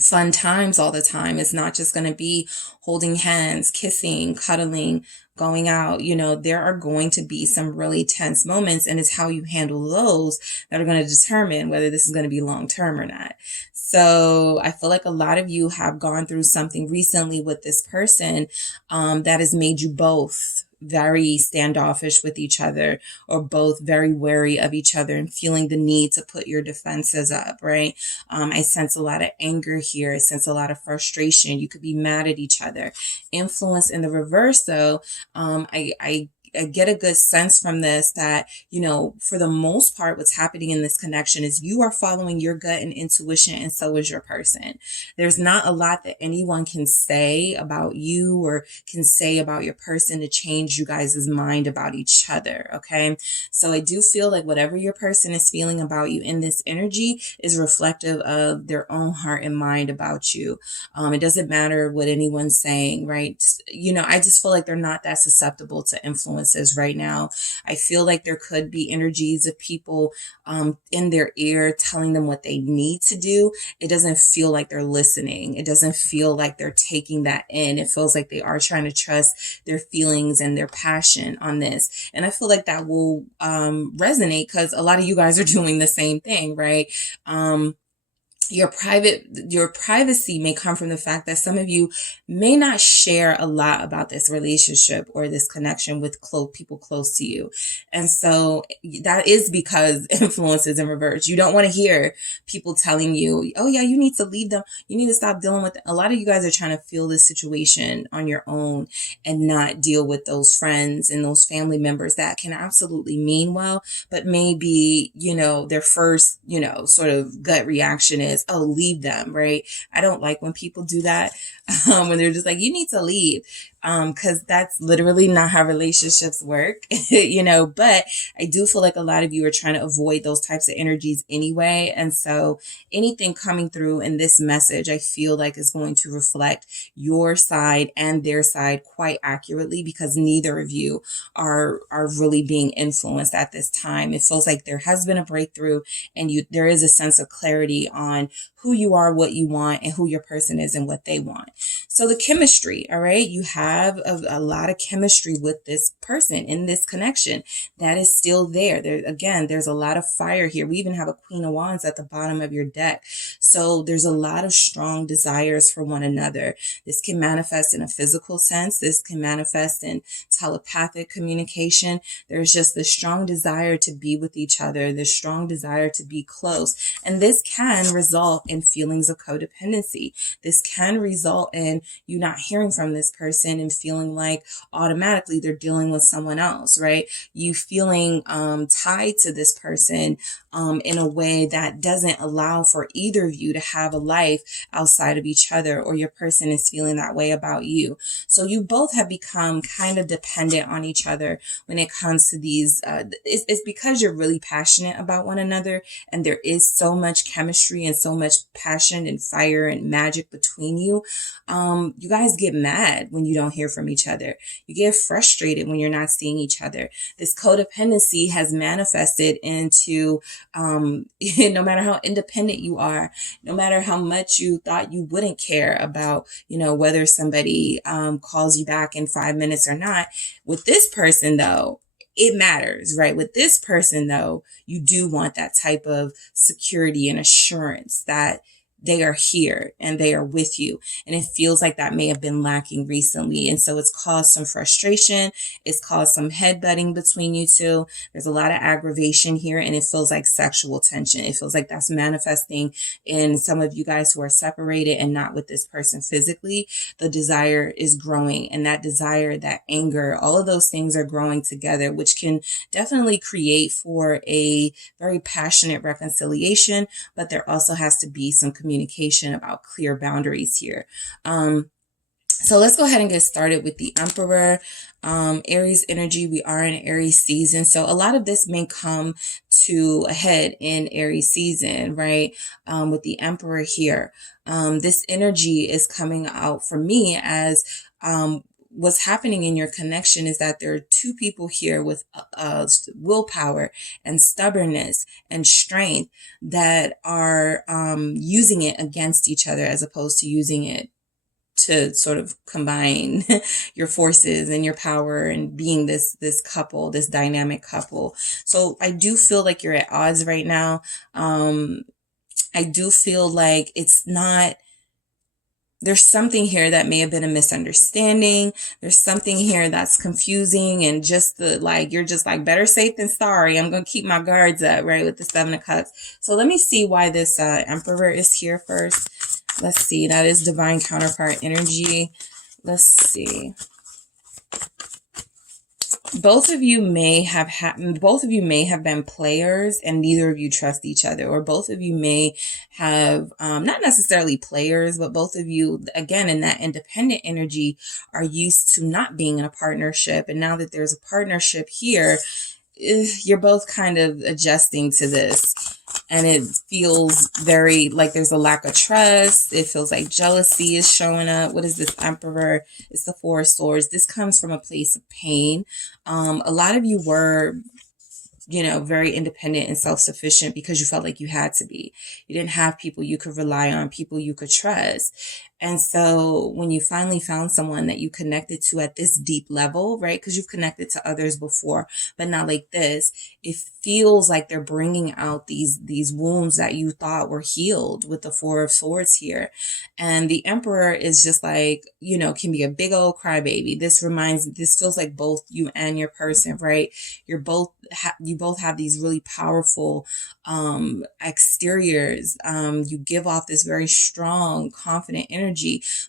fun times all the time. It's not just going to be holding hands, kissing, cuddling, going out. There are going to be some really tense moments, and it's how you handle those that are going to determine whether this is going to be long term or not. So I feel like a lot of you have gone through something recently with this person that has made you both very standoffish with each other, or both very wary of each other and feeling the need to put your defenses up, right? I sense a lot of anger here. I sense a lot of frustration. You could be mad at each other. Influence in the reverse, though, I get a good sense from this that, for the most part, what's happening in this connection is you are following your gut and intuition, and so is your person. There's not a lot that anyone can say about you or can say about your person to change you guys' mind about each other, okay? So I do feel like whatever your person is feeling about you in this energy is reflective of their own heart and mind about you. It doesn't matter what anyone's saying, right? I just feel like they're not that susceptible to influence right now. I feel like there could be energies of people in their ear telling them what they need to do. It doesn't feel like they're listening. It doesn't feel like they're taking that in. It feels like they are trying to trust their feelings and their passion on this. And I feel like that will resonate because a lot of you guys are doing the same thing, right? Your privacy may come from the fact that some of you may not share a lot about this relationship or this connection with people close to you. And so that is because influence is in reverse. You don't want to hear people telling you, oh yeah, you need to leave them. You need to stop dealing with them. A lot of you guys are trying to feel this situation on your own and not deal with those friends and those family members that can absolutely mean well, but maybe, their first, sort of gut reaction is, oh, leave them, right? I don't like when people do that, when they're just like, you need to leave, because that's literally not how relationships work, but I do feel like a lot of you are trying to avoid those types of energies anyway. And so anything coming through in this message, I feel like is going to reflect your side and their side quite accurately, because neither of you are really being influenced at this time. It feels like there has been a breakthrough, and there is a sense of clarity on who you are, what you want, and who your person is and what they want. So the chemistry, all right, you have a lot of chemistry with this person in this connection that is still there. There's a lot of fire here. We even have a Queen of Wands at the bottom of your deck. So there's a lot of strong desires for one another. This can manifest in a physical sense. This can manifest in telepathic communication. There's just this strong desire to be with each other, this strong desire to be close. And this can result in feelings of codependency. This can result in you not hearing from this person and feeling like automatically they're dealing with someone else, right? You feeling tied to this person in a way that doesn't allow for either of you to have a life outside of each other, or your person is feeling that way about you. So you both have become kind of dependent on each other when it comes to these. It's because you're really passionate about one another, and there is so much chemistry and so so much passion and fire and magic between you, you guys get mad when you don't hear from each other. You get frustrated when you're not seeing each other. This codependency has manifested into, no matter how independent you are, no matter how much you thought you wouldn't care about, whether somebody calls you back in 5 minutes or not. With this person, though, it matters, right? With this person, though, you do want that type of security and assurance that they are here and they are with you. And it feels like that may have been lacking recently. And so it's caused some frustration. It's caused some headbutting between you two. There's a lot of aggravation here, and it feels like sexual tension. It feels like that's manifesting in some of you guys who are separated and not with this person physically. The desire is growing, and that desire, that anger, all of those things are growing together, which can definitely create for a very passionate reconciliation. But there also has to be some communication about clear boundaries here. So let's go ahead and get started with the Emperor, Aries energy. We are in Aries season. So a lot of this may come to a head in Aries season, right? With the Emperor here. This energy is coming out for me as, what's happening in your connection is that there are two people here with willpower and stubbornness and strength that are using it against each other, as opposed to using it to sort of combine your forces and your power and being this couple, this dynamic couple. So I do feel like you're at odds right now. I do feel like it's not, there's something here that may have been a misunderstanding. There's something here that's confusing, and just you're just like, better safe than sorry. I'm going to keep my guards up, right? With the 7 of Cups. So let me see why this Emperor is here first. Let's see. That is divine counterpart energy. Let's see. Both of you may have been players, and neither of you trust each other, or both of you may have not necessarily players, but both of you, again, in that independent energy, are used to not being in a partnership. And now that there's a partnership here, you're both kind of adjusting to this. And it feels very like there's a lack of trust. It feels like jealousy is showing up. What is this Emperor? It's the 4 of Swords. This comes from a place of pain. A lot of you were, very independent and self-sufficient because you felt like you had to be. You didn't have people you could rely on, people you could trust. And so when you finally found someone that you connected to at this deep level, right? Because you've connected to others before, but not like this, it feels like they're bringing out these wounds that you thought were healed with the 4 of Swords here. And the Emperor is just like, can be a big old crybaby. This feels like both you and your person, right? You both have these really powerful exteriors. You give off this very strong, confident energy,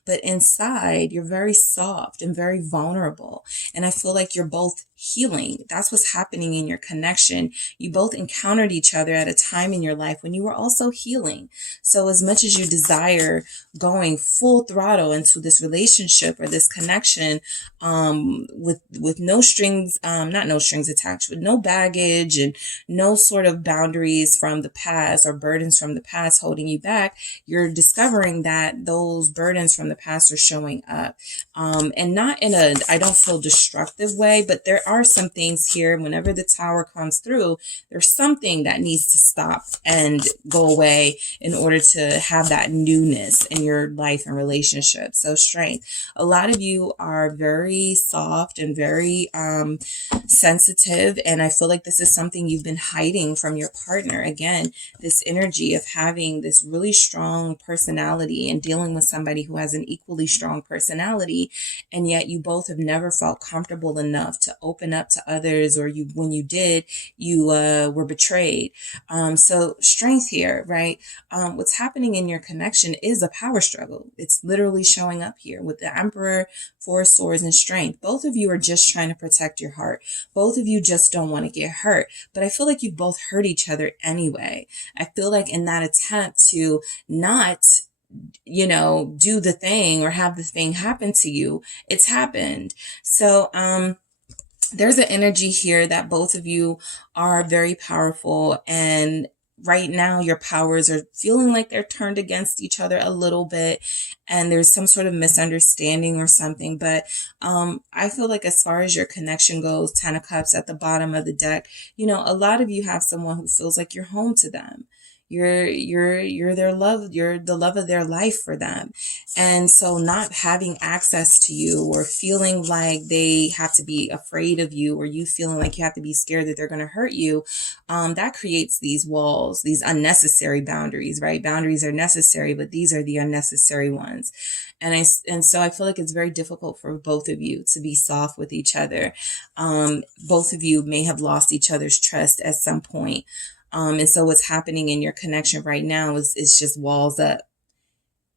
but inside you're very soft and very vulnerable. And I feel like you're both healing. That's what's happening in your connection. You both encountered each other at a time in your life when you were also healing. So as much as you desire going full throttle into this relationship or this connection, with no strings, not no strings attached, with no baggage and no sort of boundaries from the past or burdens from the past holding you back, you're discovering that those burdens from the past are showing up. And not in a, I don't feel destructive way, but there are some things here. Whenever the Tower comes through, there's something that needs to stop and go away in order to have that newness in your life and relationship. So strength. A lot of you are very soft and very sensitive, and I feel like this is something you've been hiding from your partner. Again, this energy of having this really strong personality and dealing with somebody who has an equally strong personality, and yet you both have never felt comfortable enough to open up to others, or when you did, you were betrayed. So strength here, right? What's happening in your connection is a power struggle. It's literally showing up here with the Emperor, 4 Swords, and strength. Both of you are just trying to protect your heart. Both of you just don't want to get hurt. But I feel like you both hurt each other anyway. I feel like in that attempt to not do the thing or have the thing happen to you, it's happened. So, there's an energy here that both of you are very powerful, and right now your powers are feeling like they're turned against each other a little bit, and there's some sort of misunderstanding or something. But I feel like as far as your connection goes, 10 of Cups at the bottom of the deck, you know, a lot of you have someone who feels like you're home to them. You're their love, you're the love of their life for them. And so not having access to you, or feeling like they have to be afraid of you, or you feeling like you have to be scared that they're going to hurt you, that creates these walls, these unnecessary boundaries, right? Boundaries are necessary, but these are the unnecessary ones. And so I feel like it's very difficult for both of you to be soft with each other. Both of you may have lost each other's trust at some point. And so what's happening in your connection right now is just walls up.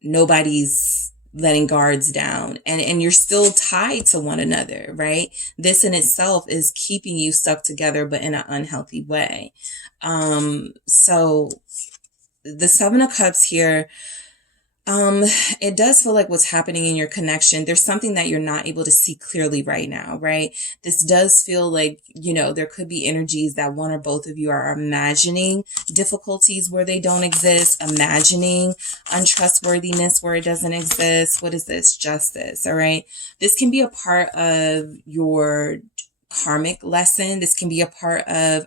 Nobody's letting guards down, and you're still tied to one another, right? This in itself is keeping you stuck together, but in an unhealthy way. So the 7 of Cups here, it does feel like what's happening in your connection, there's something that you're not able to see clearly right now, right? This does feel like, you know, there could be energies that one or both of you are imagining difficulties where they don't exist, imagining untrustworthiness where it doesn't exist. What is this? Justice, all right? This can be a part of your karmic lesson. This can be a part of,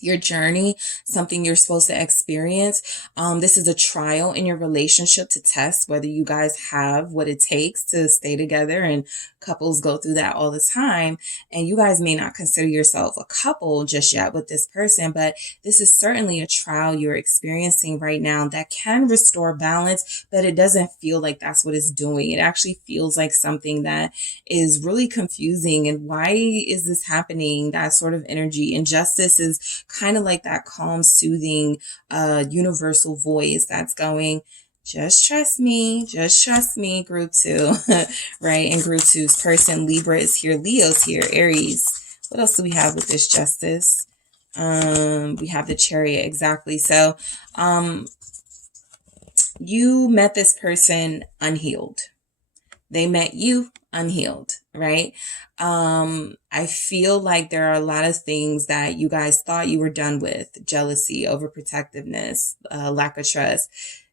your journey, something you're supposed to experience. This is a trial in your relationship to test whether you guys have what it takes to stay together, and couples go through that all the time. And you guys may not consider yourself a couple just yet with this person, but this is certainly a trial you're experiencing right now that can restore balance, but it doesn't feel like that's what it's doing. It actually feels like something that is really confusing. And why is this happening? That sort of energy. Injustice is kind of like that calm, soothing, universal voice that's going, just trust me, group 2, right? And group 2's person, Libra is here, Leo's here, Aries. What else do we have with this Justice? We have the Chariot, exactly. So, you met this person unhealed. They met you unhealed, right? I feel like there are a lot of things that you guys thought you were done with: jealousy, overprotectiveness, lack of trust,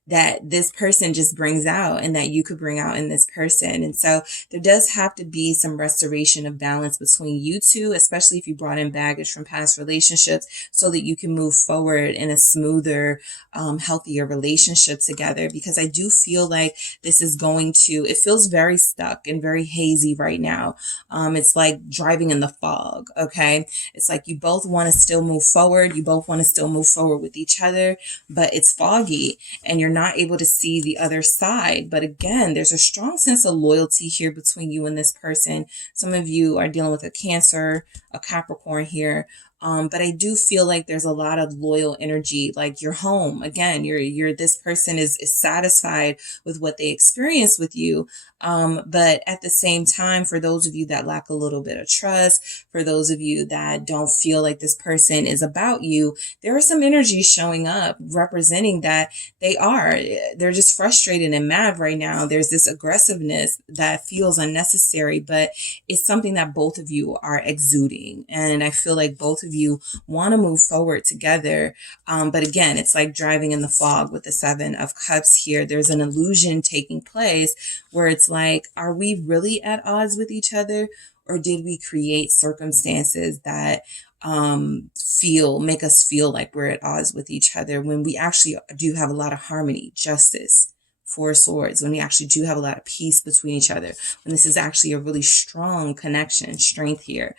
that this person just brings out, and that you could bring out in this person. And so there does have to be some restoration of balance between you two, especially if you brought in baggage from past relationships, so that you can move forward in a smoother, healthier relationship together. Because I do feel like this is going to, it feels very stuck and very hazy right now. It's like driving in the fog. Okay. It's like you both want to still move forward. You both want to still move forward with each other, but it's foggy and you're not able to see the other side. But again, there's a strong sense of loyalty here between you and this person. Some of you are dealing with a Cancer, a Capricorn here. But I do feel like there's a lot of loyal energy, like you're home. Again, this person is satisfied with what they experience with you. But at the same time, for those of you that lack a little bit of trust, for those of you that don't feel like this person is about you, there are some energies showing up representing that they're just frustrated and mad right now. There's this aggressiveness that feels unnecessary, but it's something that both of you are exuding. And I feel like both of you want to move forward together. But again, it's like driving in the fog with the 7 of Cups here. There's an illusion taking place where it's like, are we really at odds with each other? Or did we create circumstances that make us feel like we're at odds with each other, when we actually do have a lot of harmony, justice, 4 swords, when we actually do have a lot of peace between each other, when this is actually a really strong connection, strength here.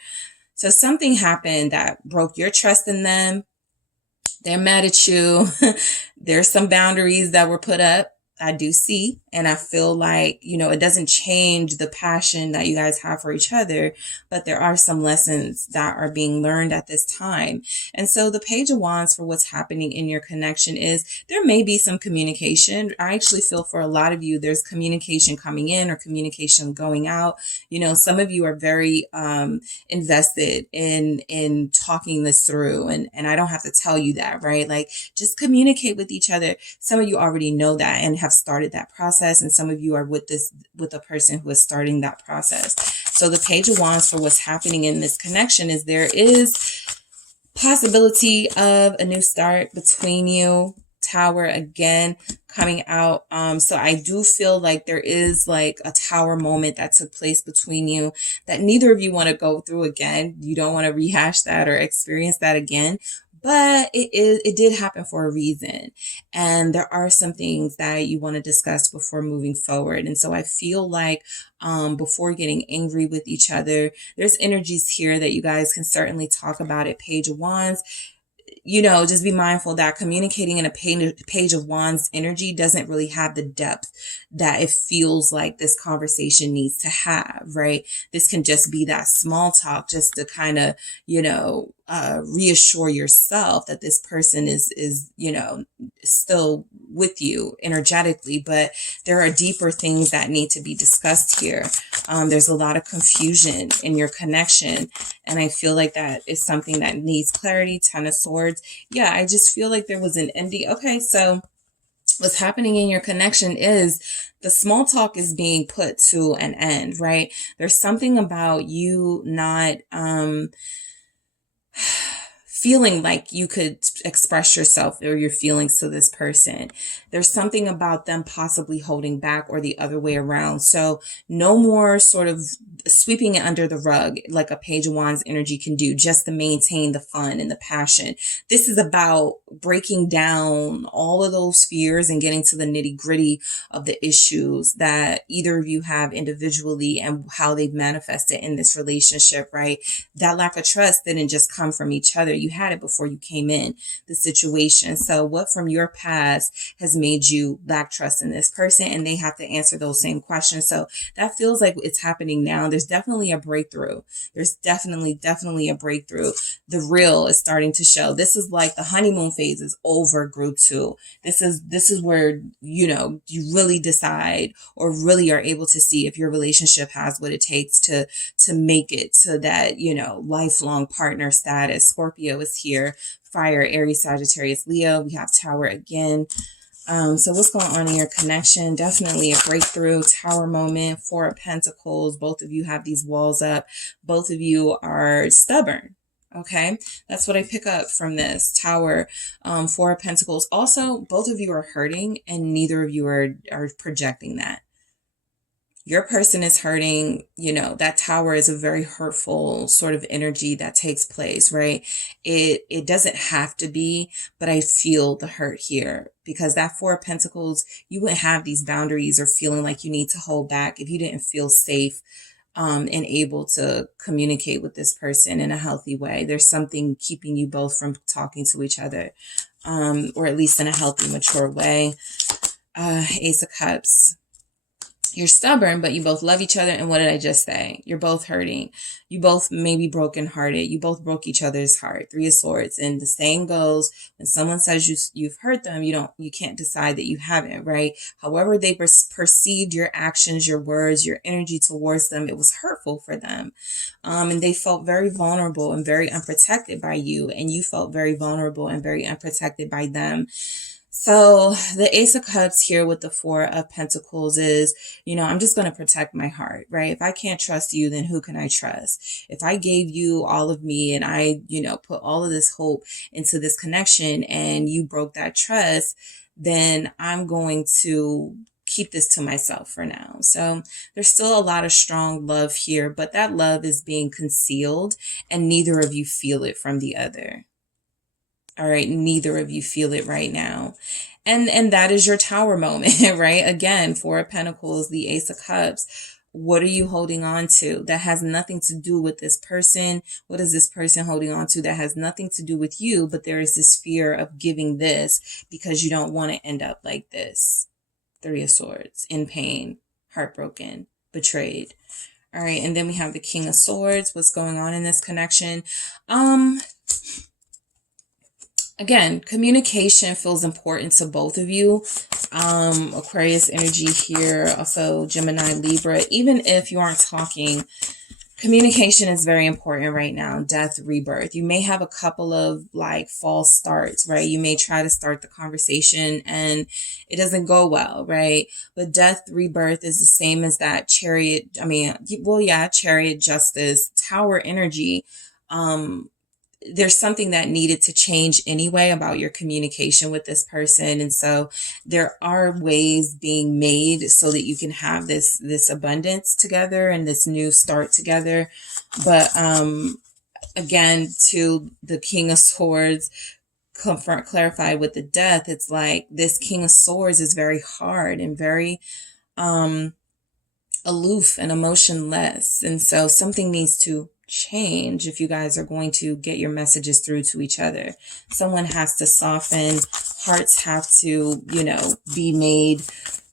So something happened that broke your trust in them. They're mad at you. There's some boundaries that were put up. I do see, and I feel like, it doesn't change the passion that you guys have for each other, but there are some lessons that are being learned at this time. And so the Page of Wands for what's happening in your connection is there may be some communication. I actually feel for a lot of you, there's communication coming in or communication going out. Some of you are very invested in talking this through, and I don't have to tell you that, right? Like, just communicate with each other. Some of you already know that and have started that process, and some of you are with a person who is starting that process. So the Page of Wands for what's happening in this connection is there is possibility of a new start between you. Tower again coming out. So I do feel like there is like a tower moment that took place between you that neither of you want to go through again. You don't want to rehash that or experience that again. But it did happen for a reason. And there are some things that you want to discuss before moving forward. And so I feel like before getting angry with each other, there's energies here that you guys can certainly talk about it. Page of Wands. Just be mindful that communicating in a page of wands energy doesn't really have the depth that it feels like this conversation needs to have, right? This can just be that small talk just to kind of, reassure yourself that this person is, still with you energetically, but there are deeper things that need to be discussed here. There's a lot of confusion in your connection, and I feel like that is something that needs clarity. 10 of Swords. Yeah, I just feel like there was an ending. Okay, so what's happening in your connection is the small talk is being put to an end, right? There's something about you not feeling like you could express yourself or your feelings to this person. There's something about them possibly holding back or the other way around. So no more sort of sweeping it under the rug like a Page of Wands energy can do just to maintain the fun and the passion. This is about breaking down all of those fears and getting to the nitty gritty of the issues that either of you have individually and how they've manifested in this relationship, right? That lack of trust didn't just come from each other. You had it before you came in the situation. So what from your past has made you lack trust in this person, and they have to answer those same questions. So that feels like it's happening now. There's definitely a breakthrough. There's definitely a breakthrough. The real is starting to show. This is like the honeymoon phase is over, group 2. This is where, you really decide or really are able to see if your relationship has what it takes to make it to that, lifelong partner status. Scorpio is here. Fire, Aries, Sagittarius, Leo. We have Tower again. So what's going on in your connection? Definitely a breakthrough. Tower moment. 4 of Pentacles. Both of you have these walls up. Both of you are stubborn. Okay, that's what I pick up from this. Tower, 4 of Pentacles. Also, both of you are hurting and neither of you are projecting that. Your person is hurting, that Tower is a very hurtful sort of energy that takes place, right? It doesn't have to be, but I feel the hurt here because that 4 of Pentacles, you wouldn't have these boundaries or feeling like you need to hold back if you didn't feel safe and able to communicate with this person in a healthy way. There's something keeping you both from talking to each other, or at least in a healthy, mature way. Ace of Cups. You're stubborn, but you both love each other. And what did I just say? You're both hurting. You both may be brokenhearted. You both broke each other's heart. 3 of Swords. And the saying goes, when someone says you've hurt them, you can't decide that you haven't, right? However they perceived your actions, your words, your energy towards them, it was hurtful for them. And they felt very vulnerable and very unprotected by you. And you felt very vulnerable and very unprotected by them. So the Ace of Cups here with the 4 of Pentacles is, I'm just going to protect my heart, right? If I can't trust you, then who can I trust? If I gave you all of me and I, put all of this hope into this connection and you broke that trust, then I'm going to keep this to myself for now. So there's still a lot of strong love here, but that love is being concealed and neither of you feel it from the other. All right, neither of you feel it right now. And that is your Tower moment, right? Again, 4 of Pentacles, the Ace of Cups. What are you holding on to that has nothing to do with this person? What is this person holding on to that has nothing to do with you? But there is this fear of giving this because you don't want to end up like this. 3 of Swords, in pain, heartbroken, betrayed. All right, and then we have the King of Swords. What's going on in this connection? Again, communication feels important to both of you. Aquarius energy here, also Gemini, Libra. Even if you aren't talking, communication is very important right now. Death, rebirth. You may have a couple of false starts, right? You may try to start the conversation and it doesn't go well, right? But death, rebirth is the same as that Chariot. Chariot, Justice, Tower energy. there's something that needed to change anyway about your communication with this person. And so there are ways being made so that you can have this abundance together and this new start together. But again, to the King of Swords, clarified with the Death, it's like this King of Swords is very hard and very aloof and emotionless. And so something needs to change if you guys are going to get your messages through to each other. Someone has to soften. Hearts have to, you know, be made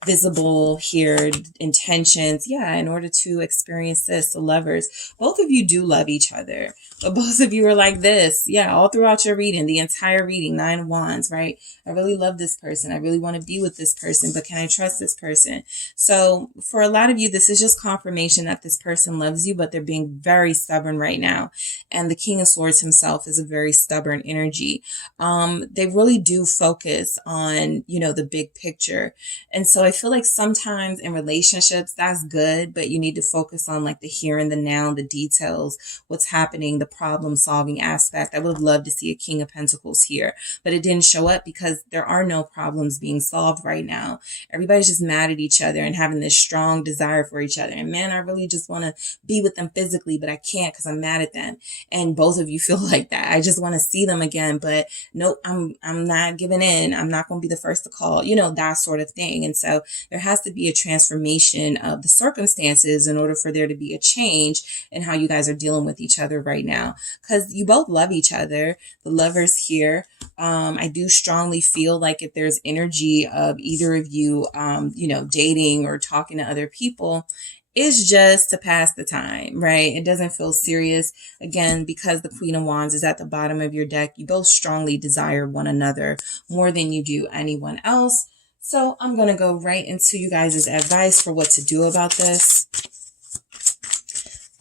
visible here, intentions, yeah, in order to experience this. The Lovers, both of you do love each other, but both of you are like this, yeah, all throughout your reading, the entire reading, 9 of Wands, right? I really love this person. I really want to be with this person, but can I trust this person? So for a lot of you, this is just confirmation that this person loves you, but they're being very stubborn right now. And the King of Swords himself is a very stubborn energy. They really do focus on, you know, the big picture. And so I feel like sometimes in relationships, that's good, but you need to focus on like the here and the now, the details, what's happening, the problem solving aspect. I would have loved to see a King of Pentacles here, but it didn't show up because there are no problems being solved right now. Everybody's just mad at each other and having this strong desire for each other. And man, I really just want to be with them physically, but I can't because I'm mad at them. And both of you feel like that. I just want to see them again, but nope, I'm not giving in. I'm not going to be the first to call, you know, that sort of thing. And so there has to be a transformation of the circumstances in order for there to be a change in how you guys are dealing with each other right now, because you both love each other. The Lovers here, I do strongly feel like if there's energy of either of you, you know, dating or talking to other people, it's just to pass the time, right? It doesn't feel serious. Again, because the Queen of Wands is at the bottom of your deck, you both strongly desire one another more than you do anyone else. So I'm going to go right into you guys' advice for what to do about this.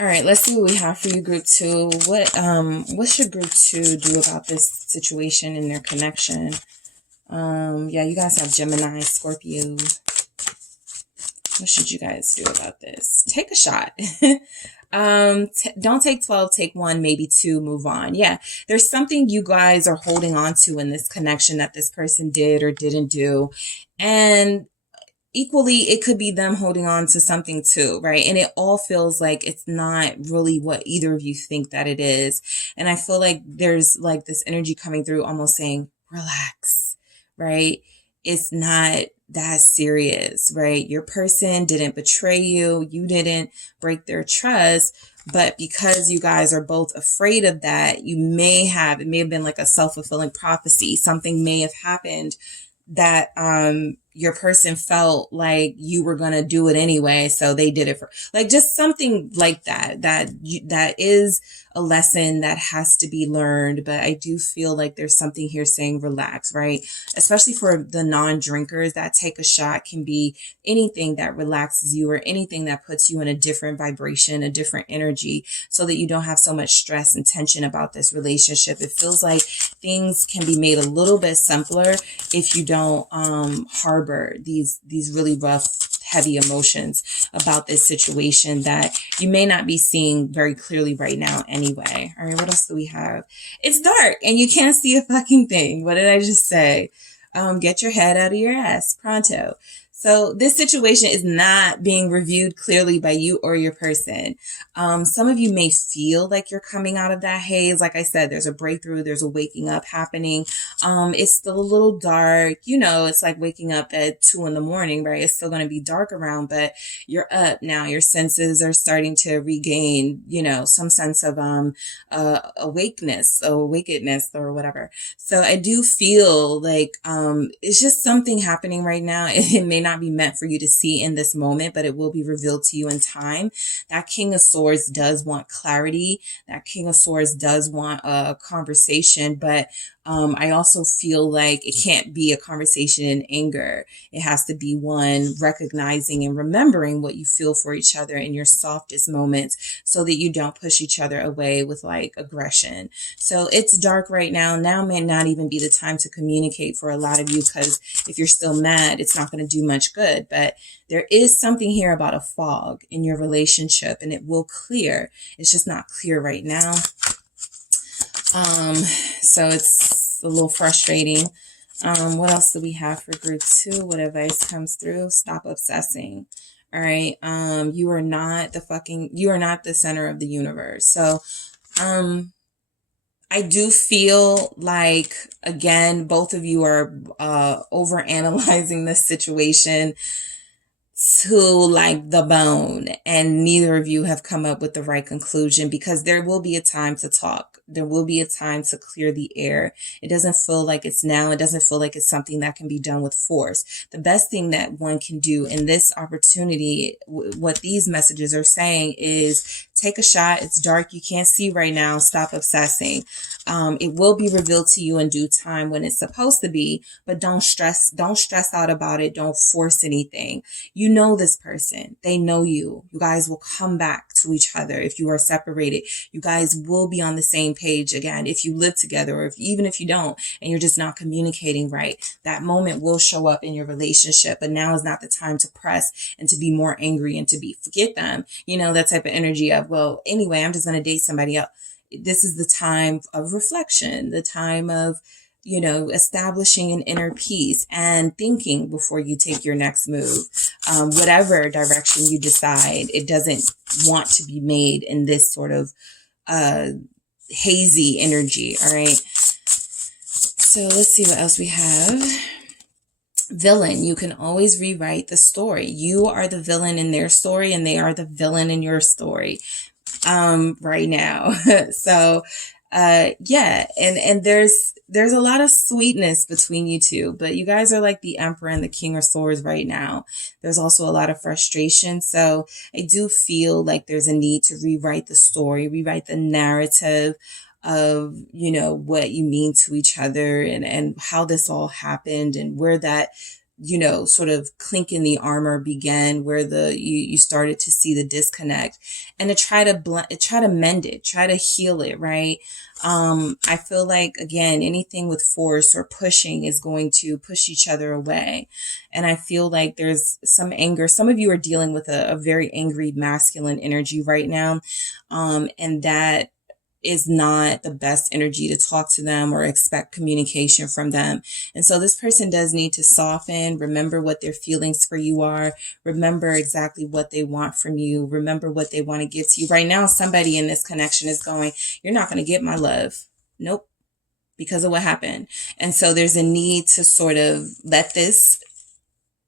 All right, let's see what we have for you, Group 2. What should Group 2 do about this situation and their connection? Yeah, you guys have Gemini, Scorpio. What should you guys do about this? Take a shot. Don't take 12, take 1, maybe 2, move on. Yeah, there's something you guys are holding on to in this connection that this person did or didn't do. And equally, it could be them holding on to something too, right? And it all feels like it's not really what either of you think that it is. And I feel like there's like this energy coming through almost saying, relax, right? It's not that serious, right? Your person didn't betray you. You didn't break their trust. But because you guys are both afraid of that, it may have been like a self-fulfilling prophecy. Something may have happened that your person felt like you were going to do it anyway, so they did it for, like, just something like that. That is a lesson that has to be learned. But I do feel like there's something here saying relax, right? Especially for the non-drinkers, that take a shot can be anything that relaxes you or anything that puts you in a different vibration, a different energy, so that you don't have so much stress and tension about this relationship. It feels like things can be made a little bit simpler if you don't harbor these really rough, heavy emotions about this situation that you may not be seeing very clearly right now anyway. All right, what else do we have? It's dark and you can't see a fucking thing. What did I just say? Get your head out of your ass pronto. So this situation is not being reviewed clearly by you or your person. Some of you may feel like you're coming out of that haze. Like I said, there's a breakthrough, there's a waking up happening. It's still a little dark. You know, it's like waking up at 2 in the morning, right? It's still going to be dark around, but you're up now. Your senses are starting to regain, you know, some sense of awakeness or whatever. So I do feel like it's just something happening right now. It may not be meant for you to see in this moment, but it will be revealed to you in time. That King of Swords does want clarity. That King of Swords does want a conversation, but I also feel like it can't be a conversation in anger. It has to be one recognizing and remembering what you feel for each other in your softest moments, so that you don't push each other away with like aggression. So it's dark right now. Now may not even be the time to communicate for a lot of you, because if you're still mad, it's not going to do much good. But there is something here about a fog in your relationship, and it will clear. It's just not clear right now. So it's a little frustrating. What else do we have for group 2? What advice comes through? Stop obsessing. All right. You are not the center of the universe. So, I do feel like, again, both of you are over analyzing this situation to like the bone, and neither of you have come up with the right conclusion, because there will be a time to talk. There will be a time to clear the air. It doesn't feel like it's now. It doesn't feel like it's something that can be done with force. The best thing that one can do in this opportunity, what these messages are saying, is take a shot. It's dark. You can't see right now. Stop obsessing. It will be revealed to you in due time when it's supposed to be, but don't stress out about it. Don't force anything. You know this person. They know you. You guys will come back to each other. If you are separated, you guys will be on the same page again. If you live together, or even if you don't, and you're just not communicating right, that moment will show up in your relationship. But now is not the time to press and to be more angry and to forget them. You know, that type of energy of, well, anyway, I'm just going to date somebody else. This is the time of reflection, the time of, you know, establishing an inner peace and thinking before you take your next move. Whatever direction you decide, it doesn't want to be made in this sort of hazy energy. All right. So let's see what else we have. Villain. You can always rewrite the story. You are the villain in their story, and they are the villain in your story right now. So yeah, and there's a lot of sweetness between you two, but you guys are like the Emperor and the King of Swords right now. There's also a lot of frustration. So I do feel like there's a need to rewrite the story, rewrite the narrative of, you know, what you mean to each other, and how this all happened, and where that, you know, sort of clink in the armor began, where you started to see the disconnect, and to try to mend it, try to heal it, right? I feel like, again, anything with force or pushing is going to push each other away. And I feel like there's some anger. Some of you are dealing with a very angry masculine energy right now. And that is not the best energy to talk to them or expect communication from them. And so this person does need to soften, remember what their feelings for you are, remember exactly what they want from you, remember what they want to give to you. Right now, somebody in this connection is going, you're not going to get my love. Nope. Because of what happened. And so there's a need to sort of let this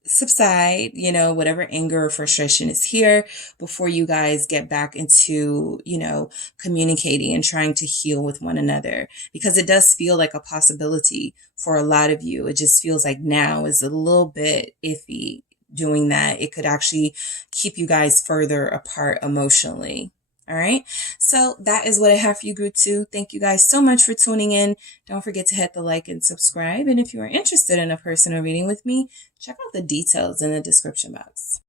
subside, you know, whatever anger or frustration is here, before you guys get back into, you know, communicating and trying to heal with one another, because it does feel like a possibility for a lot of you. It just feels like now is a little bit iffy doing that. It could actually keep you guys further apart emotionally. All right. So that is what I have for you, group 2. Thank you guys so much for tuning in. Don't forget to hit the like and subscribe. And if you are interested in a personal reading with me, check out the details in the description box.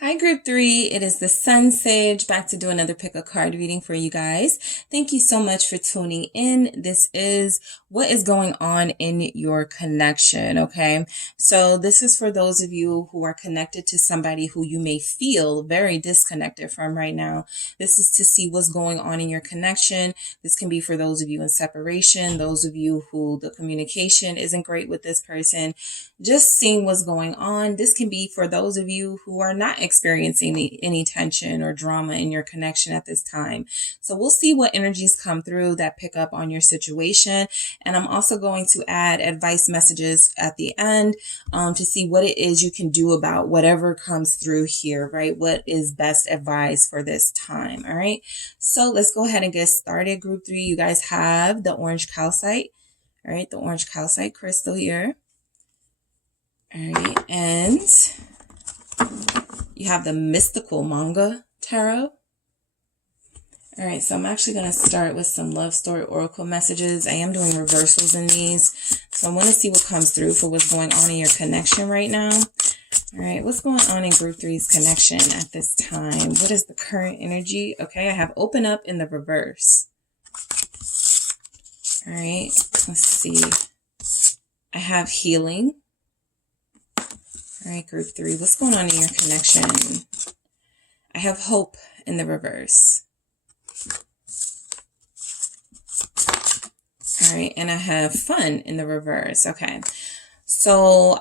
Hi, group 3. It is the SunSage, back to do another pick a card reading for you guys. Thank you so much for tuning in. This is what is going on in your connection, okay? So this is for those of you who are connected to somebody who you may feel very disconnected from right now. This is to see what's going on in your connection. This can be for those of you in separation, those of you who the communication isn't great with this person, just seeing what's going on. This can be for those of you who are not experiencing any tension or drama in your connection at this time. So we'll see what energies come through that pick up on your situation. And I'm also going to add advice messages at the end to see what it is you can do about whatever comes through here, right? What is best advice for this time, all right? So let's go ahead and get started. Group 3, you guys have the orange calcite, all right? The orange calcite crystal here. All right, and you have the mystical manga tarot. All right, so I'm actually going to start with some love story oracle messages. I am doing reversals in these, so I want to see what comes through for what's going on in your connection right now. All right, what's going on in group 3's connection at this time? What is the current energy? Okay, I have open up in the reverse. All right, let's see. I have healing. All right, group 3, what's going on in your connection? I have hope in the reverse. All right, and I have fun in the reverse. Okay. So,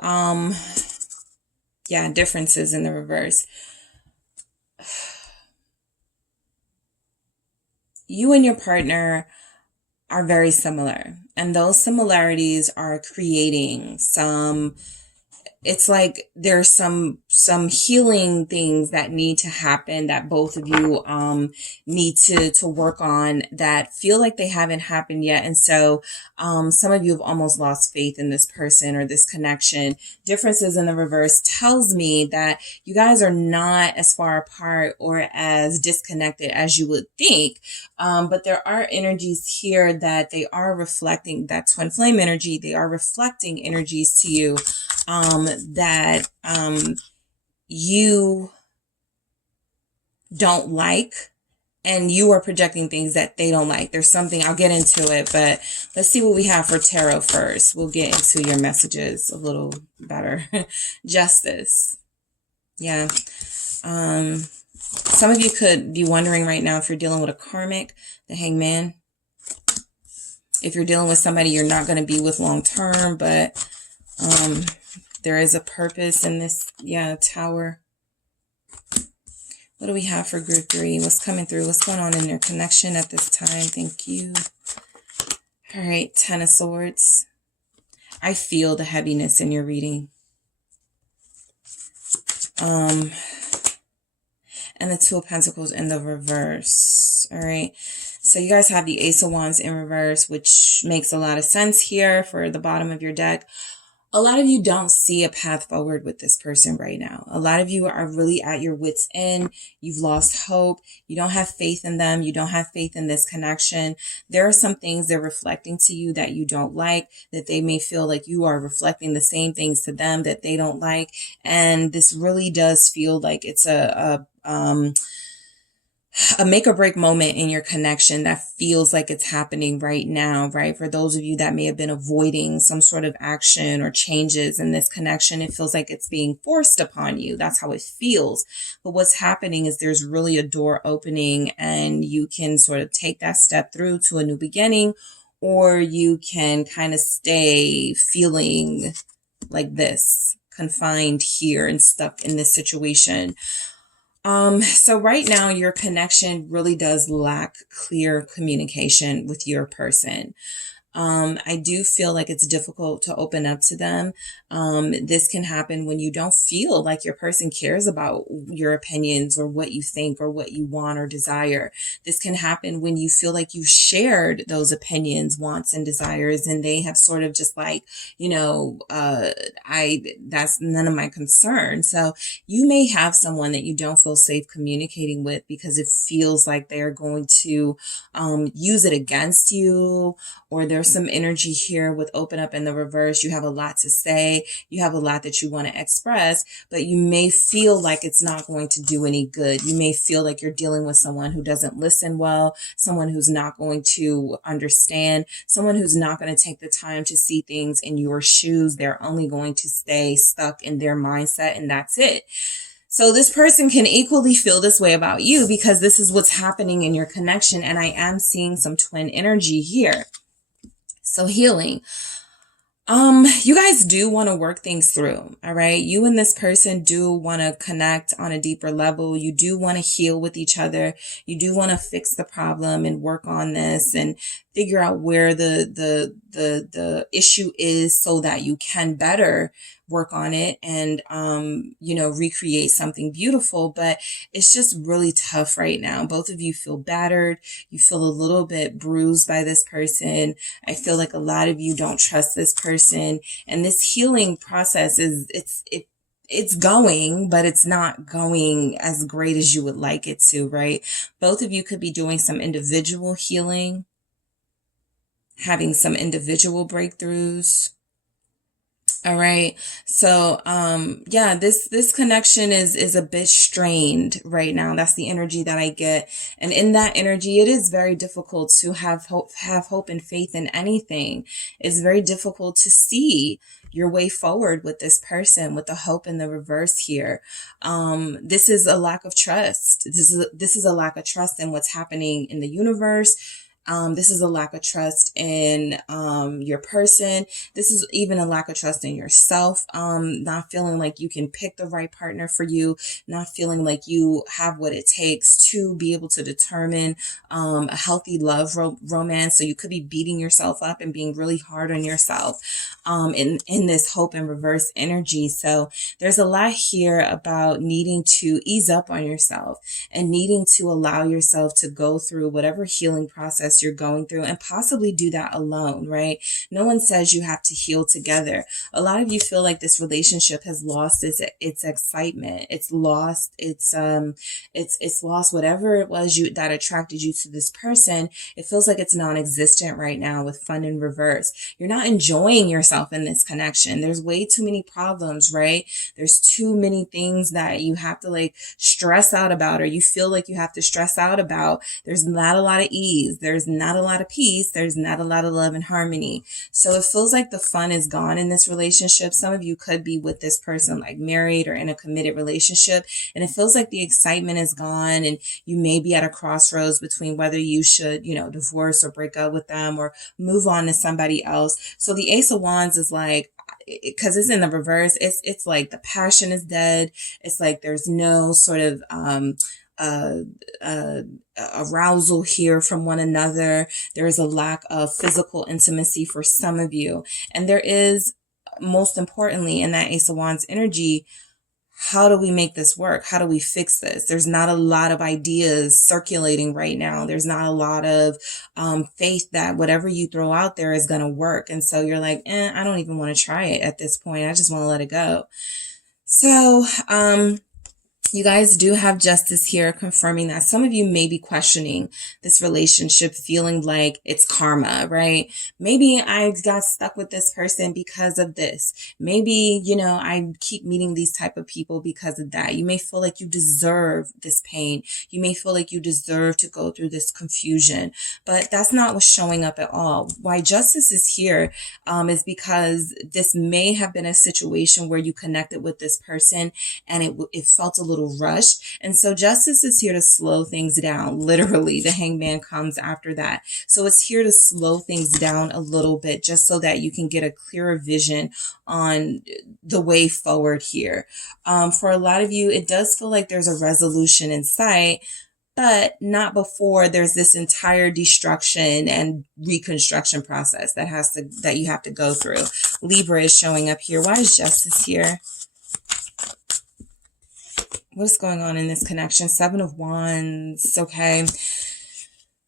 yeah, differences in the reverse. You and your partner are very similar, and those similarities are creating some, it's like there's some healing things that need to happen that both of you need to work on that feel like they haven't happened yet. And so some of you have almost lost faith in this person or this connection. Differences in the reverse tells me that you guys are not as far apart or as disconnected as you would think. But there are energies here that they are reflecting, that twin flame energy, they are reflecting energies to you that you don't like, and you are projecting things that they don't like. There's something, I'll get into it, but let's see what we have for tarot first. We'll get into your messages a little better. Justice. Yeah. Some of you could be wondering right now if you're dealing with a karmic, the Hangman. If you're dealing with somebody you're not going to be with long term, but there is a purpose in this, Tower. What do we have for group 3? What's coming through? What's going on in their connection at this time? Thank you. All right, Ten of Swords. I feel the heaviness in your reading. And the Two of Pentacles in the reverse. All right. So you guys have the Ace of Wands in reverse, which makes a lot of sense here for the bottom of your deck. A lot of you don't see a path forward with this person right now. A lot of you are really at your wit's end. You've lost hope. You don't have faith in them. You don't have faith in this connection. There are some things they're reflecting to you that you don't like, that they may feel like you are reflecting the same things to them that they don't like. And this really does feel like it's a make or break moment in your connection that feels like it's happening right now, right? For those of you that may have been avoiding some sort of action or changes in this connection, it feels like it's being forced upon you. That's how it feels. But what's happening is there's really a door opening, and you can sort of take that step through to a new beginning, or you can kind of stay feeling like this, confined here and stuck in this situation. So right now your connection really does lack clear communication with your person. I do feel like it's difficult to open up to them. This can happen when you don't feel like your person cares about your opinions or what you think or what you want or desire. This can happen when you feel like you've shared those opinions, wants, and desires, and they have sort of just like, that's none of my concern. So you may have someone that you don't feel safe communicating with because it feels like they are going to use it against you, or there's some energy here with open up in the reverse. You have a lot to say. You have a lot that you want to express, but you may feel like it's not going to do any good. You may feel like you're dealing with someone who doesn't listen well, someone who's not going to understand, someone who's not going to take the time to see things in your shoes. They're only going to stay stuck in their mindset, and that's it. So this person can equally feel this way about you because this is what's happening in your connection. And I am seeing some twin energy here. So healing. You guys do want to work things through, all right? You and this person do want to connect on a deeper level. You do want to heal with each other. You do want to fix the problem and work on this and figure out where the issue is so that you can better work on it and, recreate something beautiful. But it's just really tough right now. Both of you feel battered. You feel a little bit bruised by this person. I feel like a lot of you don't trust this person. And this healing process it's going, but it's not going as great as you would like it to, right? Both of you could be doing some individual healing, having some individual breakthroughs. All right. So, this connection is a bit strained right now. That's the energy that I get. And in that energy, it is very difficult to have hope and faith in anything. It's very difficult to see your way forward with this person, with the hope in the reverse here. This is a lack of trust. This is a lack of trust in what's happening in the universe, This is a lack of trust in your person. This is even a lack of trust in yourself. Not feeling like you can pick the right partner for you, not feeling like you have what it takes to be able to determine a healthy love romance. So you could be beating yourself up and being really hard on yourself in this hope and reverse energy. So there's a lot here about needing to ease up on yourself and needing to allow yourself to go through whatever healing process you're going through, and possibly do that alone, right? No one says you have to heal together. A lot of you feel like this relationship has lost its excitement. It's lost it's lost whatever it was that attracted you to this person. It feels like it's non-existent right now with fun in reverse. You're not enjoying yourself in this connection. There's way too many problems, right? There's too many things that you have to like stress out about, or you feel like you have to stress out about. There's not a lot of ease. There's not a lot of peace. There's not a lot of love and harmony. So it feels like the fun is gone in this relationship. Some of you could be with this person like married or in a committed relationship, and it feels like the excitement is gone, and you may be at a crossroads between whether you should, divorce or break up with them or move on to somebody else. So the Ace of Wands is like, because it's in the reverse, it's like the passion is dead. It's like there's no sort of arousal here from one another. There is a lack of physical intimacy for some of you, and there is, most importantly, in that Ace of Wands energy, how do we make this work? How do we fix this? There's not a lot of ideas circulating right now. There's not a lot of faith that whatever you throw out there is going to work. And so you're like, I don't even want to try it at this point. I just want to let it go. So, you guys do have Justice here, confirming that some of you may be questioning this relationship, feeling like it's karma, right? Maybe I got stuck with this person because of this. Maybe, I keep meeting these type of people because of that. You may feel like you deserve this pain. You may feel like you deserve to go through this confusion, but that's not what's showing up at all. Why Justice is here is because this may have been a situation where you connected with this person and it felt a little rushed. And so Justice is here to slow things down. Literally, the Hangman comes after that. So it's here to slow things down a little bit, just so that you can get a clearer vision on the way forward here. For a lot of you, it does feel like there's a resolution in sight, but not before there's this entire destruction and reconstruction process that you have to go through. Libra is showing up here. Why is Justice here? What's going on in this connection? Seven of Wands. Okay.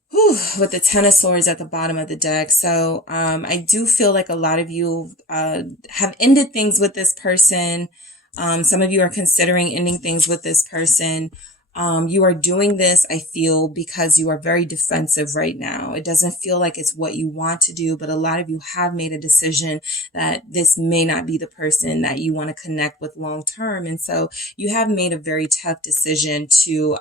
Whew, with the Ten of Swords at the bottom of the deck. So I do feel like a lot of you have ended things with this person. Some of you are considering ending things with this person. You are doing this, I feel, because you are very defensive right now. It doesn't feel like it's what you want to do, but a lot of you have made a decision that this may not be the person that you want to connect with long term. And so you have made a very tough decision to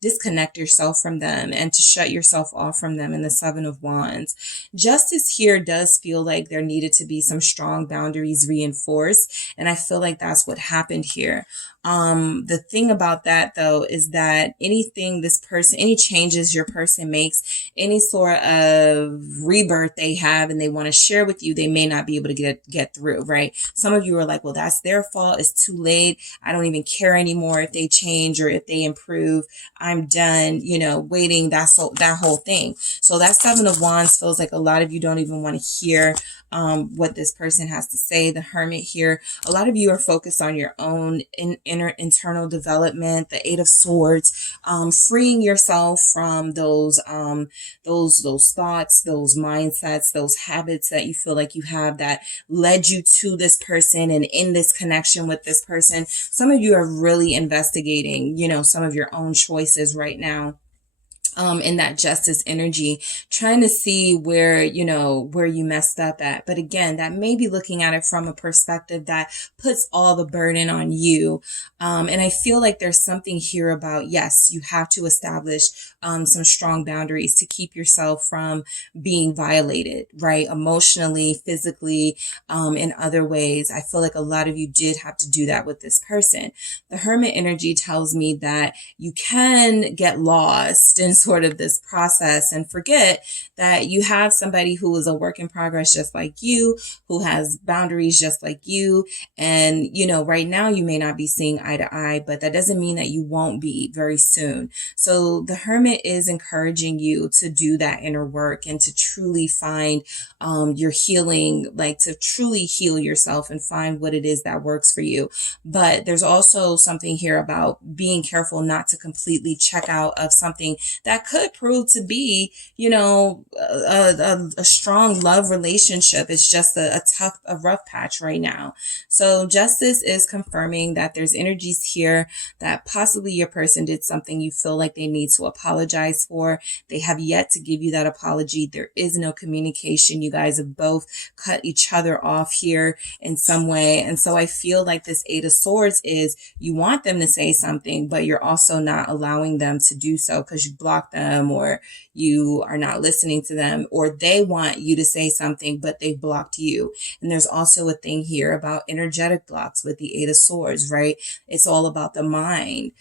disconnect yourself from them and to shut yourself off from them in the Seven of Wands. Justice here does feel like there needed to be some strong boundaries reinforced. And I feel like that's what happened here. The thing about that though is that any changes your person makes, any sort of rebirth they have and they want to share with you, they may not be able to get through, right? Some of you are like, well, that's their fault. It's too late. I don't even care anymore if they change or if they improve. I'm done, waiting, that whole thing. So that Seven of Wands feels like a lot of you don't even want to hear what this person has to say. The Hermit here, a lot of you are focused on your own internal development. The Eight of Swords, freeing yourself from those thoughts, those mindsets, those habits that you feel like you have that led you to this person and in this connection with this person. Some of you are really investigating, some of your own choices right now. In that Justice energy, trying to see where you messed up at. But again, that may be looking at it from a perspective that puts all the burden on you. And I feel like there's something here about, yes, you have to establish some strong boundaries to keep yourself from being violated, right? Emotionally, physically, in other ways. I feel like a lot of you did have to do that with this person. The Hermit energy tells me that you can get lost in sort of this process and forget that you have somebody who is a work in progress just like you, who has boundaries just like you. And, you know, right now you may not be seeing eye to eye, but that doesn't mean that you won't be very soon. So the Hermit is encouraging you to do that inner work and to truly find your healing, like to truly heal yourself and find what it is that works for you. But there's also something here about being careful not to completely check out of something that could prove to be, you know, a strong love relationship. It's just a rough patch right now. So Justice is confirming that there's energies here that possibly your person did something you feel like they need to apologize for. They have yet to give you that apology. There is no communication. You guys have both cut each other off here in some way. And so I feel like this Eight of Swords is you want them to say something, but you're also not allowing them to do so because you block them or you are not listening to them, or they want you to say something, but they blocked you. And there's also a thing here about energetic blocks with the Eight of Swords, right? It's all about the mind.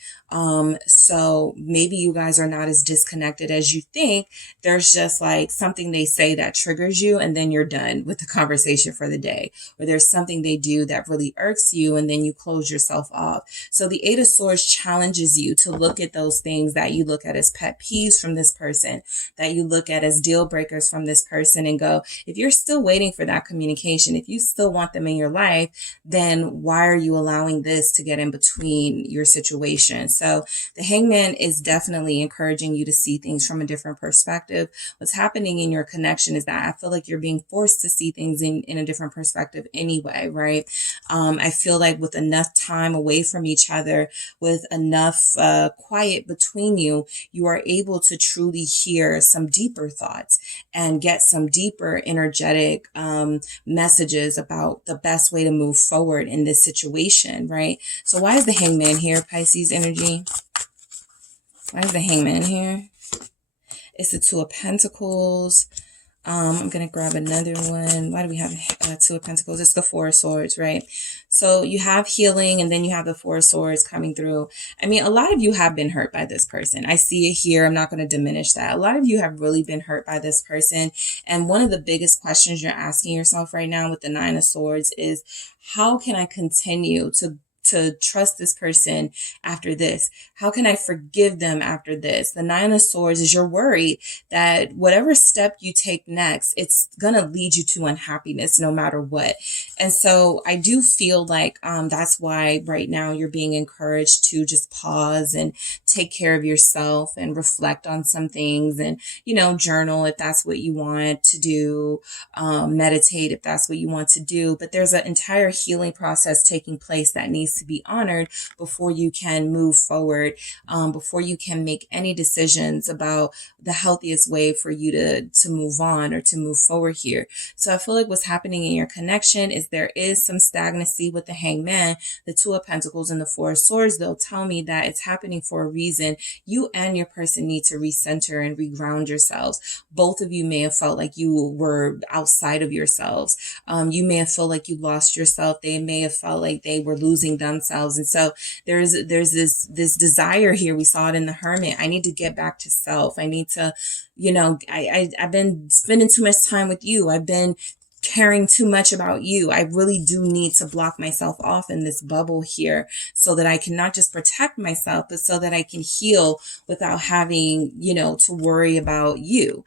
So maybe you guys are not as disconnected as you think. There's just like something they say that triggers you and then you're done with the conversation for the day. Or there's something they do that really irks you and then you close yourself off. So the Eight of Swords challenges you to look at those things that you look at as pet peeves from this person, that you look at as deal breakers from this person and go, if you're still waiting for that communication, if you still want them in your life, then why are you allowing this to get in between your situation? So the Hangman is definitely encouraging you to see things from a different perspective. What's happening in your connection is that I feel like you're being forced to see things in a different perspective anyway, right? I feel like with enough time away from each other, with enough quiet between you, you are able to truly hear some deeper thoughts and get some deeper energetic messages about the best way to move forward in this situation, right? So why is the Hangman here, Pisces energy? Why is the Hangman here? It's the Two of Pentacles. I'm going to grab another one. Why do we have Two of Pentacles? It's the Four of Swords, right? So you have healing and then you have the Four of Swords coming through. I mean, a lot of you have been hurt by this person. I see it here. I'm not going to diminish that. A lot of you have really been hurt by this person. And one of the biggest questions you're asking yourself right now with the Nine of Swords is, how can I continue to trust this person after this? How can I forgive them after this? The Nine of Swords is you're worried that whatever step you take next, it's going to lead you to unhappiness no matter what. And so I do feel like that's why right now you're being encouraged to just pause and take care of yourself and reflect on some things and, you know, journal if that's what you want to do, meditate if that's what you want to do. But there's an entire healing process taking place that needs to be honored before you can move forward, before you can make any decisions about the healthiest way for you to move on or to move forward here. So I feel like what's happening in your connection is there is some stagnancy with the Hangman. The Two of Pentacles and the Four of Swords, they'll tell me that it's happening for a reason. You and your person need to recenter and reground yourselves. Both of you may have felt like you were outside of yourselves. You may have felt like you lost yourself. They may have felt like they were losing themselves. And so there's this desire here. We saw it in the Hermit. I need to get back to self. I need to, you know, I've been spending too much time with you. I've been caring too much about you. I really do need to block myself off in this bubble here so that I can not just protect myself, but so that I can heal without having, you know, to worry about you.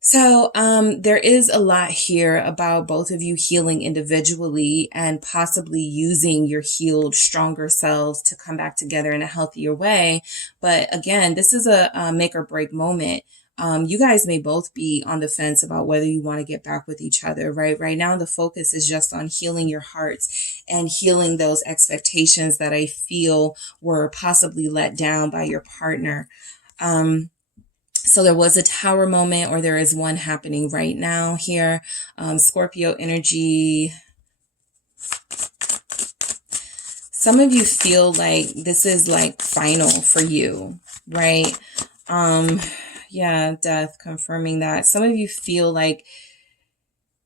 So there is a lot here about both of you healing individually and possibly using your healed, stronger selves to come back together in a healthier way. But again, this is a make or break moment. You guys may both be on the fence about whether you want to get back with each other, right? Right now, the focus is just on healing your hearts and healing those expectations that I feel were possibly let down by your partner. So there was a Tower moment, or there is one happening right now here. Scorpio energy. Some of you feel like this is like final for you, right? Yeah, Death confirming that. Some of you feel like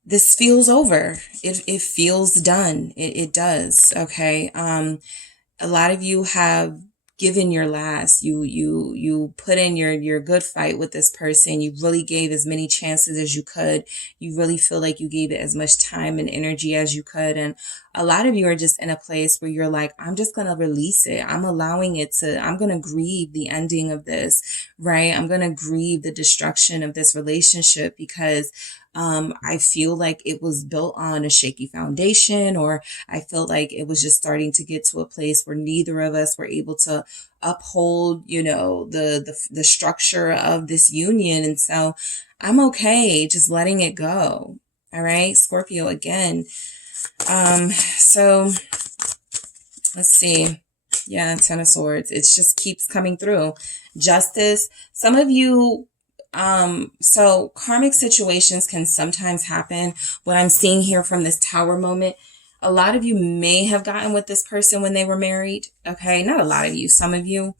this feels over. It feels done. It does. Okay. A lot of you have given your last. You put in your good fight with this person. You really gave as many chances as you could. You really feel like you gave it as much time and energy as you could. And a lot of you are just in a place where you're like, I'm just going to release it. I'm allowing it to, I'm going to grieve the ending of this, right? I'm going to grieve the destruction of this relationship because I feel like it was built on a shaky foundation, or I feel like it was just starting to get to a place where neither of us were able to uphold, you know, the structure of this union. And so I'm okay just letting it go. All right, Scorpio again. So let's see. Yeah, Ten of Swords. It just keeps coming through. Justice. Some of you, so karmic situations can sometimes happen. What I'm seeing here from this Tower moment, a lot of you may have gotten with this person when they were married. Okay, not a lot of you, some of you.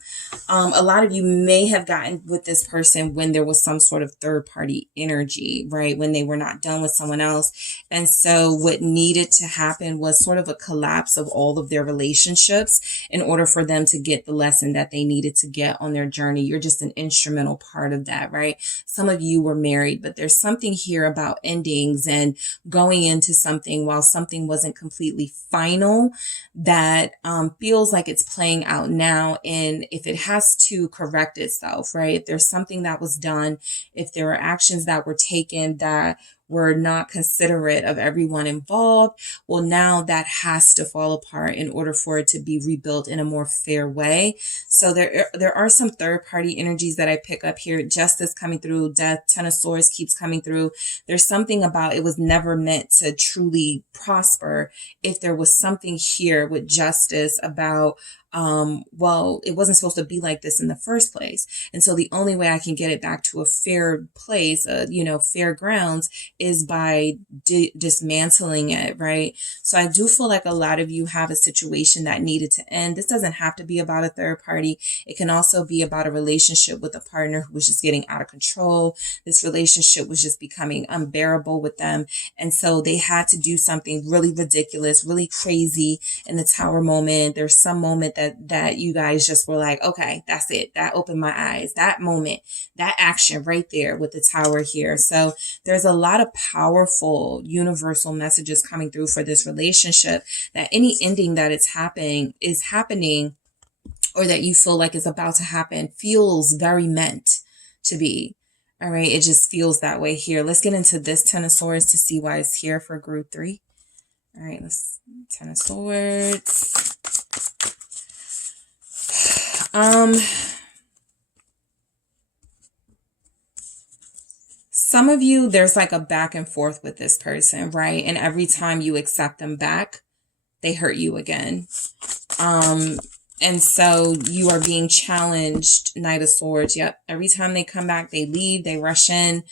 A lot of you may have gotten with this person when there was some sort of third party energy, right? When they were not done with someone else. And so what needed to happen was sort of a collapse of all of their relationships in order for them to get the lesson that they needed to get on their journey. You're just an instrumental part of that, right? Some of you were married, but there's something here about endings and going into something while something wasn't completely final that feels like it's playing out now. And if it has to correct itself, right? If there's something that was done, if there were actions that were taken that were not considerate of everyone involved, well, now that has to fall apart in order for it to be rebuilt in a more fair way. So there are some third party energies that I pick up here. Justice coming through, death, Ten of Swords keeps coming through. There's something about it was never meant to truly prosper. If there was something here with justice about well, it wasn't supposed to be like this in the first place. And so the only way I can get it back to a fair place, you know, fair grounds, is by dismantling it, right? So I do feel like a lot of you have a situation that needed to end. This doesn't have to be about a third party. It can also be about a relationship with a partner who was just getting out of control. This relationship was just becoming unbearable with them. And so they had to do something really ridiculous, really crazy in the Tower moment. There's some moment that you guys just were like, okay, that's it. That opened my eyes. That moment, that action right there with the Tower here. So there's a lot of powerful universal messages coming through for this relationship, that any ending that is happening, or that you feel like is about to happen, feels very meant to be. All right. It just feels that way here. Let's get into this Ten of Swords to see why it's here for group 3. All right. Let's Ten of Swords. Some of you, there's like a back and forth with this person, right? And every time you accept them back, they hurt you again. And so you are being challenged, Knight of Swords. Yep. Every time they come back, they leave, they rush in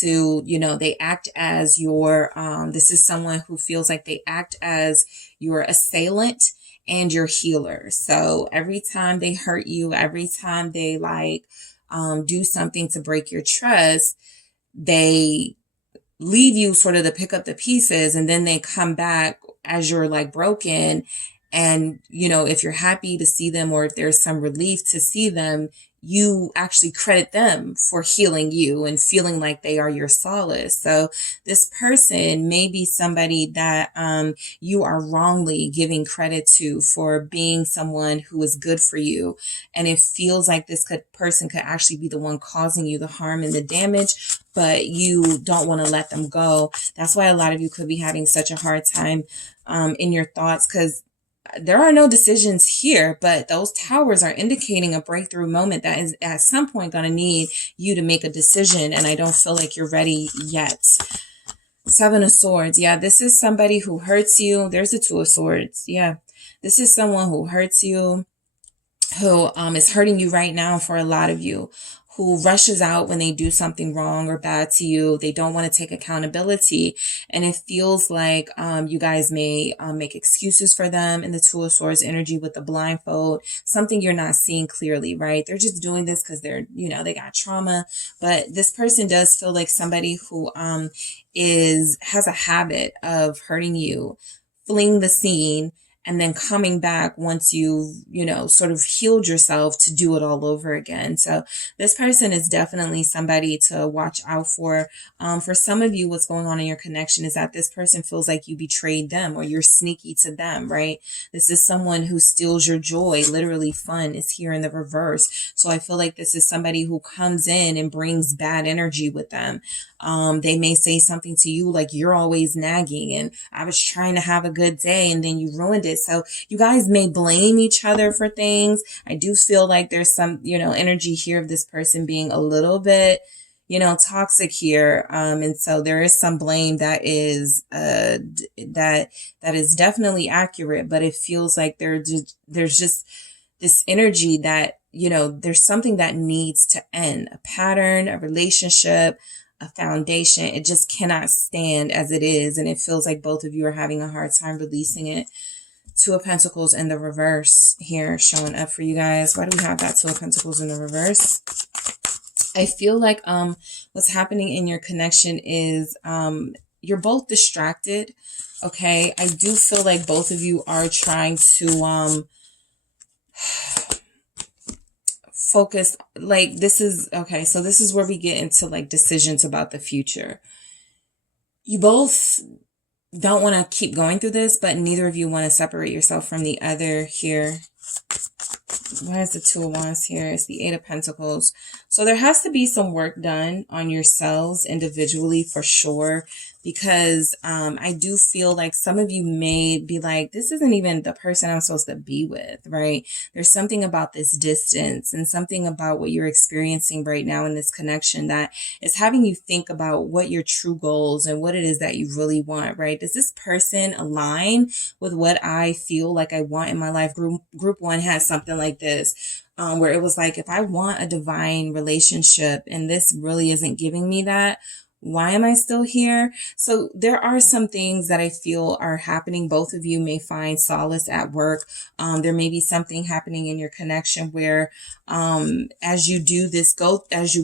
to, you know, they act as your, this is someone who feels like they act as your assailant and your healer. So every time they hurt you, every time they like, do something to break your trust, they leave you sort of to pick up the pieces, and then they come back as you're like broken. And, you know, if you're happy to see them, or if there's some relief to see them, you actually credit them for healing you and feeling like they are your solace. So this person may be somebody that you are wrongly giving credit to for being someone who is good for you. And it feels like this person could actually be the one causing you the harm and the damage, but you don't want to let them go. That's why a lot of you could be having such a hard time in your thoughts, because there are no decisions here, but those towers are indicating a breakthrough moment that is at some point going to need you to make a decision. And I don't feel like you're ready yet. Seven of Swords. Yeah, this is somebody who hurts you. There's the Two of Swords. Yeah, this is someone who hurts you, who is hurting you right now for a lot of you, who rushes out when they do something wrong or bad to you. They don't want to take accountability. And it feels like you guys may make excuses for them in the Two of Swords energy with the blindfold, something you're not seeing clearly, right? They're just doing this because they're, you know, they got trauma. But this person does feel like somebody who has a habit of hurting you, fleeing the scene, and then coming back once you've, you know, sort of healed yourself to do it all over again. So this person is definitely somebody to watch out for. For some of you, what's going on in your connection is that this person feels like you betrayed them or you're sneaky to them, right? This is someone who steals your joy. Literally, fun is here in the reverse. So I feel like this is somebody who comes in and brings bad energy with them. They may say something to you like, you're always nagging and I was trying to have a good day and then you ruined it. So you guys may blame each other for things. I do feel like there's some, you know, energy here of this person being a little bit, you know, toxic here. And so there is some blame that is, that is definitely accurate, but it feels like there's just this energy that, you know, there's something that needs to end, a pattern, a relationship, a foundation. It just cannot stand as it is. And it feels like both of you are having a hard time releasing it. Two of Pentacles in the reverse here showing up for you guys. Why do we have that Two of Pentacles in the reverse? I feel like what's happening in your connection is you're both distracted. Okay. I do feel like both of you are trying to focus, like this is okay. So this is where we get into like decisions about the future. You both don't want to keep going through this, but neither of you want to separate yourself from the other here. Why is the Two of Wands here? It's the Eight of Pentacles. So there has to be some work done on yourselves individually for sure, because I do feel like some of you may be like, this isn't even the person I'm supposed to be with, right? There's something about this distance and something about what you're experiencing right now in this connection that is having you think about what your true goals and what it is that you really want, right? Does this person align with what I feel like I want in my life? Group one has something like this, where it was like, if I want a divine relationship and this really isn't giving me that, why am I still here? So there are some things that I feel are happening. Both of you may find solace at work. There may be something happening in your connection where as you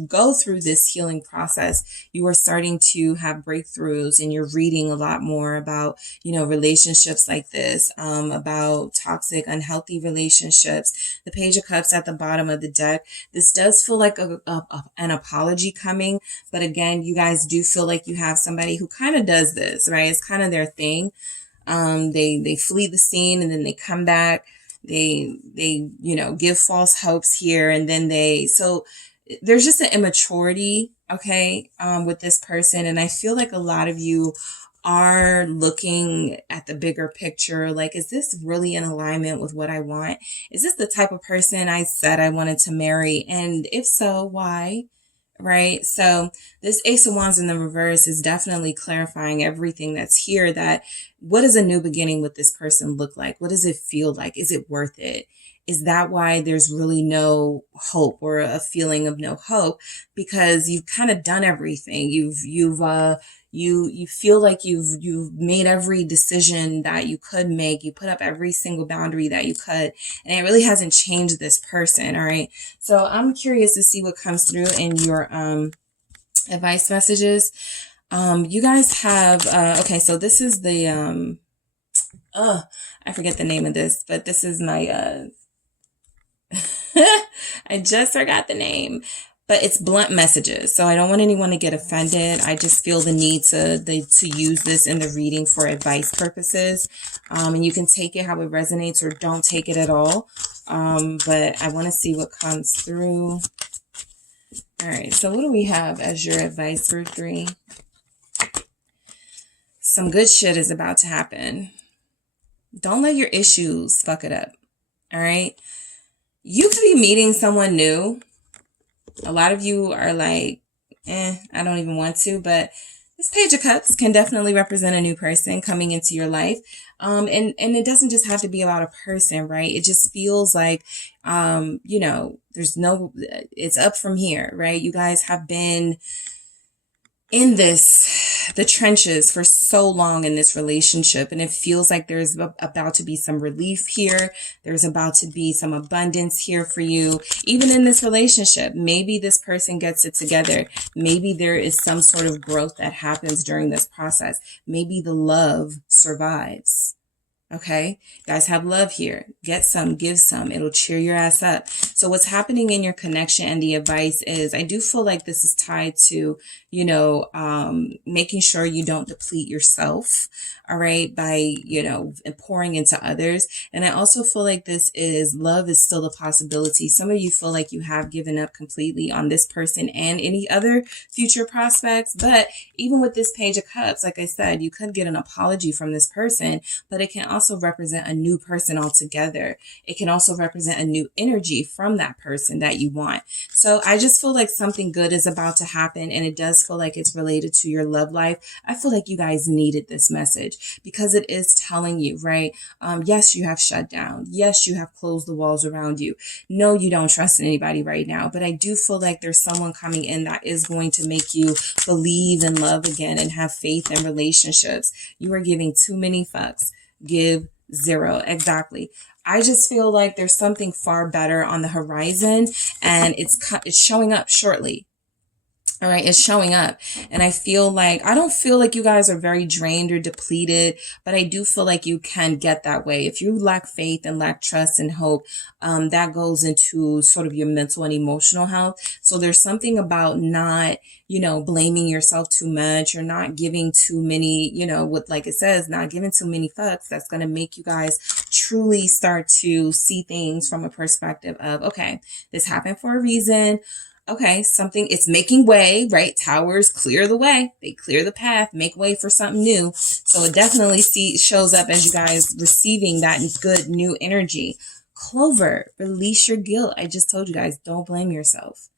go through this healing process, you are starting to have breakthroughs and you're reading a lot more about, you know, relationships like this, about toxic, unhealthy relationships. The Page of Cups at the bottom of the deck. This does feel like an apology coming, but again, you guys do feel like you have somebody who kind of does this, right? It's kind of their thing. They flee the scene and then they come back. They you know, give false hopes here, and then so there's just an immaturity, okay, with this person. And I feel like a lot of you are looking at the bigger picture. Like, is this really in alignment with what I want? Is this the type of person I said I wanted to marry? And if so, why? Right? So this Ace of Wands in the reverse is definitely clarifying everything that's here. That what does a new beginning with this person look like? What does it feel like? Is it worth it? Is that why there's really no hope or a feeling of no hope? Because you've kind of done everything. You feel like you've made every decision that you could make. You put up every single boundary that you could, and it really hasn't changed this person. All right. So I'm curious to see what comes through in your advice messages. You guys have okay, so this is the I forget the name of this, but this is my I just forgot the name. But it's blunt messages, so I don't want anyone to get offended. I just feel the need to use this in the reading for advice purposes. And you can take it how it resonates or don't take it at all. But I want to see what comes through. All right, so what do we have as your advice, group 3? Some good shit is about to happen. Don't let your issues fuck it up. All right? You could be meeting someone new. A lot of you are like, I don't even want to, but this Page of Cups can definitely represent a new person coming into your life. And it doesn't just have to be about a person, right? It just feels like, you know, it's up from here, right? You guys have been in the trenches for so long in this relationship, and it feels like there's about to be some relief here. There's about to be some abundance here for you, even in this relationship. Maybe this person gets it together. Maybe there is some sort of growth that happens during this process. Maybe the love survives. Okay, you guys have love here. Get some, give some. It'll cheer your ass up. So what's happening in your connection and the advice is, I do feel like this is tied to, you know, making sure you don't deplete yourself, all right, by, you know, pouring into others. And I also feel like this is, love is still a possibility. Some of you feel like you have given up completely on this person and any other future prospects. But even with this Page of Cups, like I said, you could get an apology from this person, but it can also represent a new person altogether. It can also represent a new energy from that person that you want. So I just feel like something good is about to happen, and it does feel like it's related to your love life. I feel like you guys needed this message because it is telling you, right? Yes, you have shut down. Yes, you have closed the walls around you. No, you don't trust anybody right now, but I do feel like there's someone coming in that is going to make you believe in love again and have faith in relationships. You are giving too many fucks. Give zero. Exactly. I just feel like there's something far better on the horizon, and it's showing up shortly. All right, it's showing up. And I feel like, I don't feel like you guys are very drained or depleted, but I do feel like you can get that way. If you lack faith and lack trust and hope, that goes into sort of your mental and emotional health. So there's something about not, you know, blaming yourself too much, or not giving too many, you know, what, like it says, not giving too many fucks. That's going to make you guys truly start to see things from a perspective of, okay, this happened for a reason. Okay, it's making way, right? Towers clear the way. They clear the path, make way for something new. So it definitely shows up as you guys receiving that good new energy. Clover, release your guilt. I just told you guys, don't blame yourself.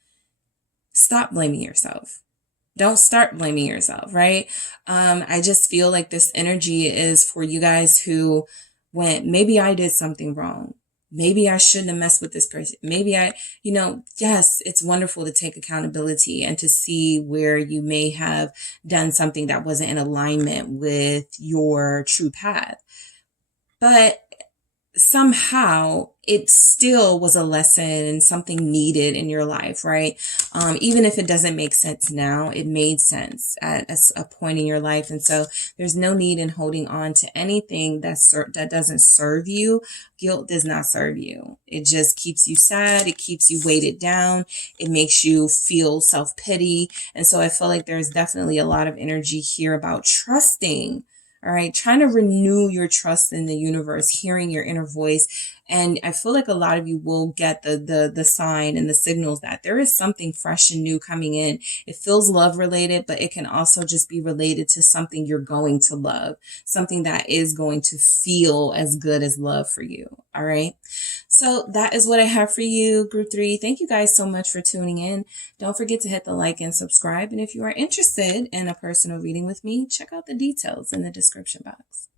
Stop blaming yourself. Don't start blaming yourself, right? I just feel like this energy is for you guys who went, maybe I did something wrong. Maybe I shouldn't have messed with this person. Maybe you know, yes, it's wonderful to take accountability and to see where you may have done something that wasn't in alignment with your true path. But somehow it still was a lesson and something needed in your life, right? Even if it doesn't make sense now, it made sense at a point in your life. And so there's no need in holding on to anything that doesn't serve you. Guilt does not serve you. It just keeps you sad. It keeps you weighted down. It makes you feel self-pity. And so I feel like there's definitely a lot of energy here about trusting. All right, trying to renew your trust in the universe, hearing your inner voice. And I feel like a lot of you will get the sign and the signals that there is something fresh and new coming in. It feels love related, but it can also just be related to something you're going to love, something that is going to feel as good as love for you. All right. So that is what I have for you, Group 3. Thank you guys so much for tuning in. Don't forget to hit the like and subscribe. And if you are interested in a personal reading with me, check out the details in the description box.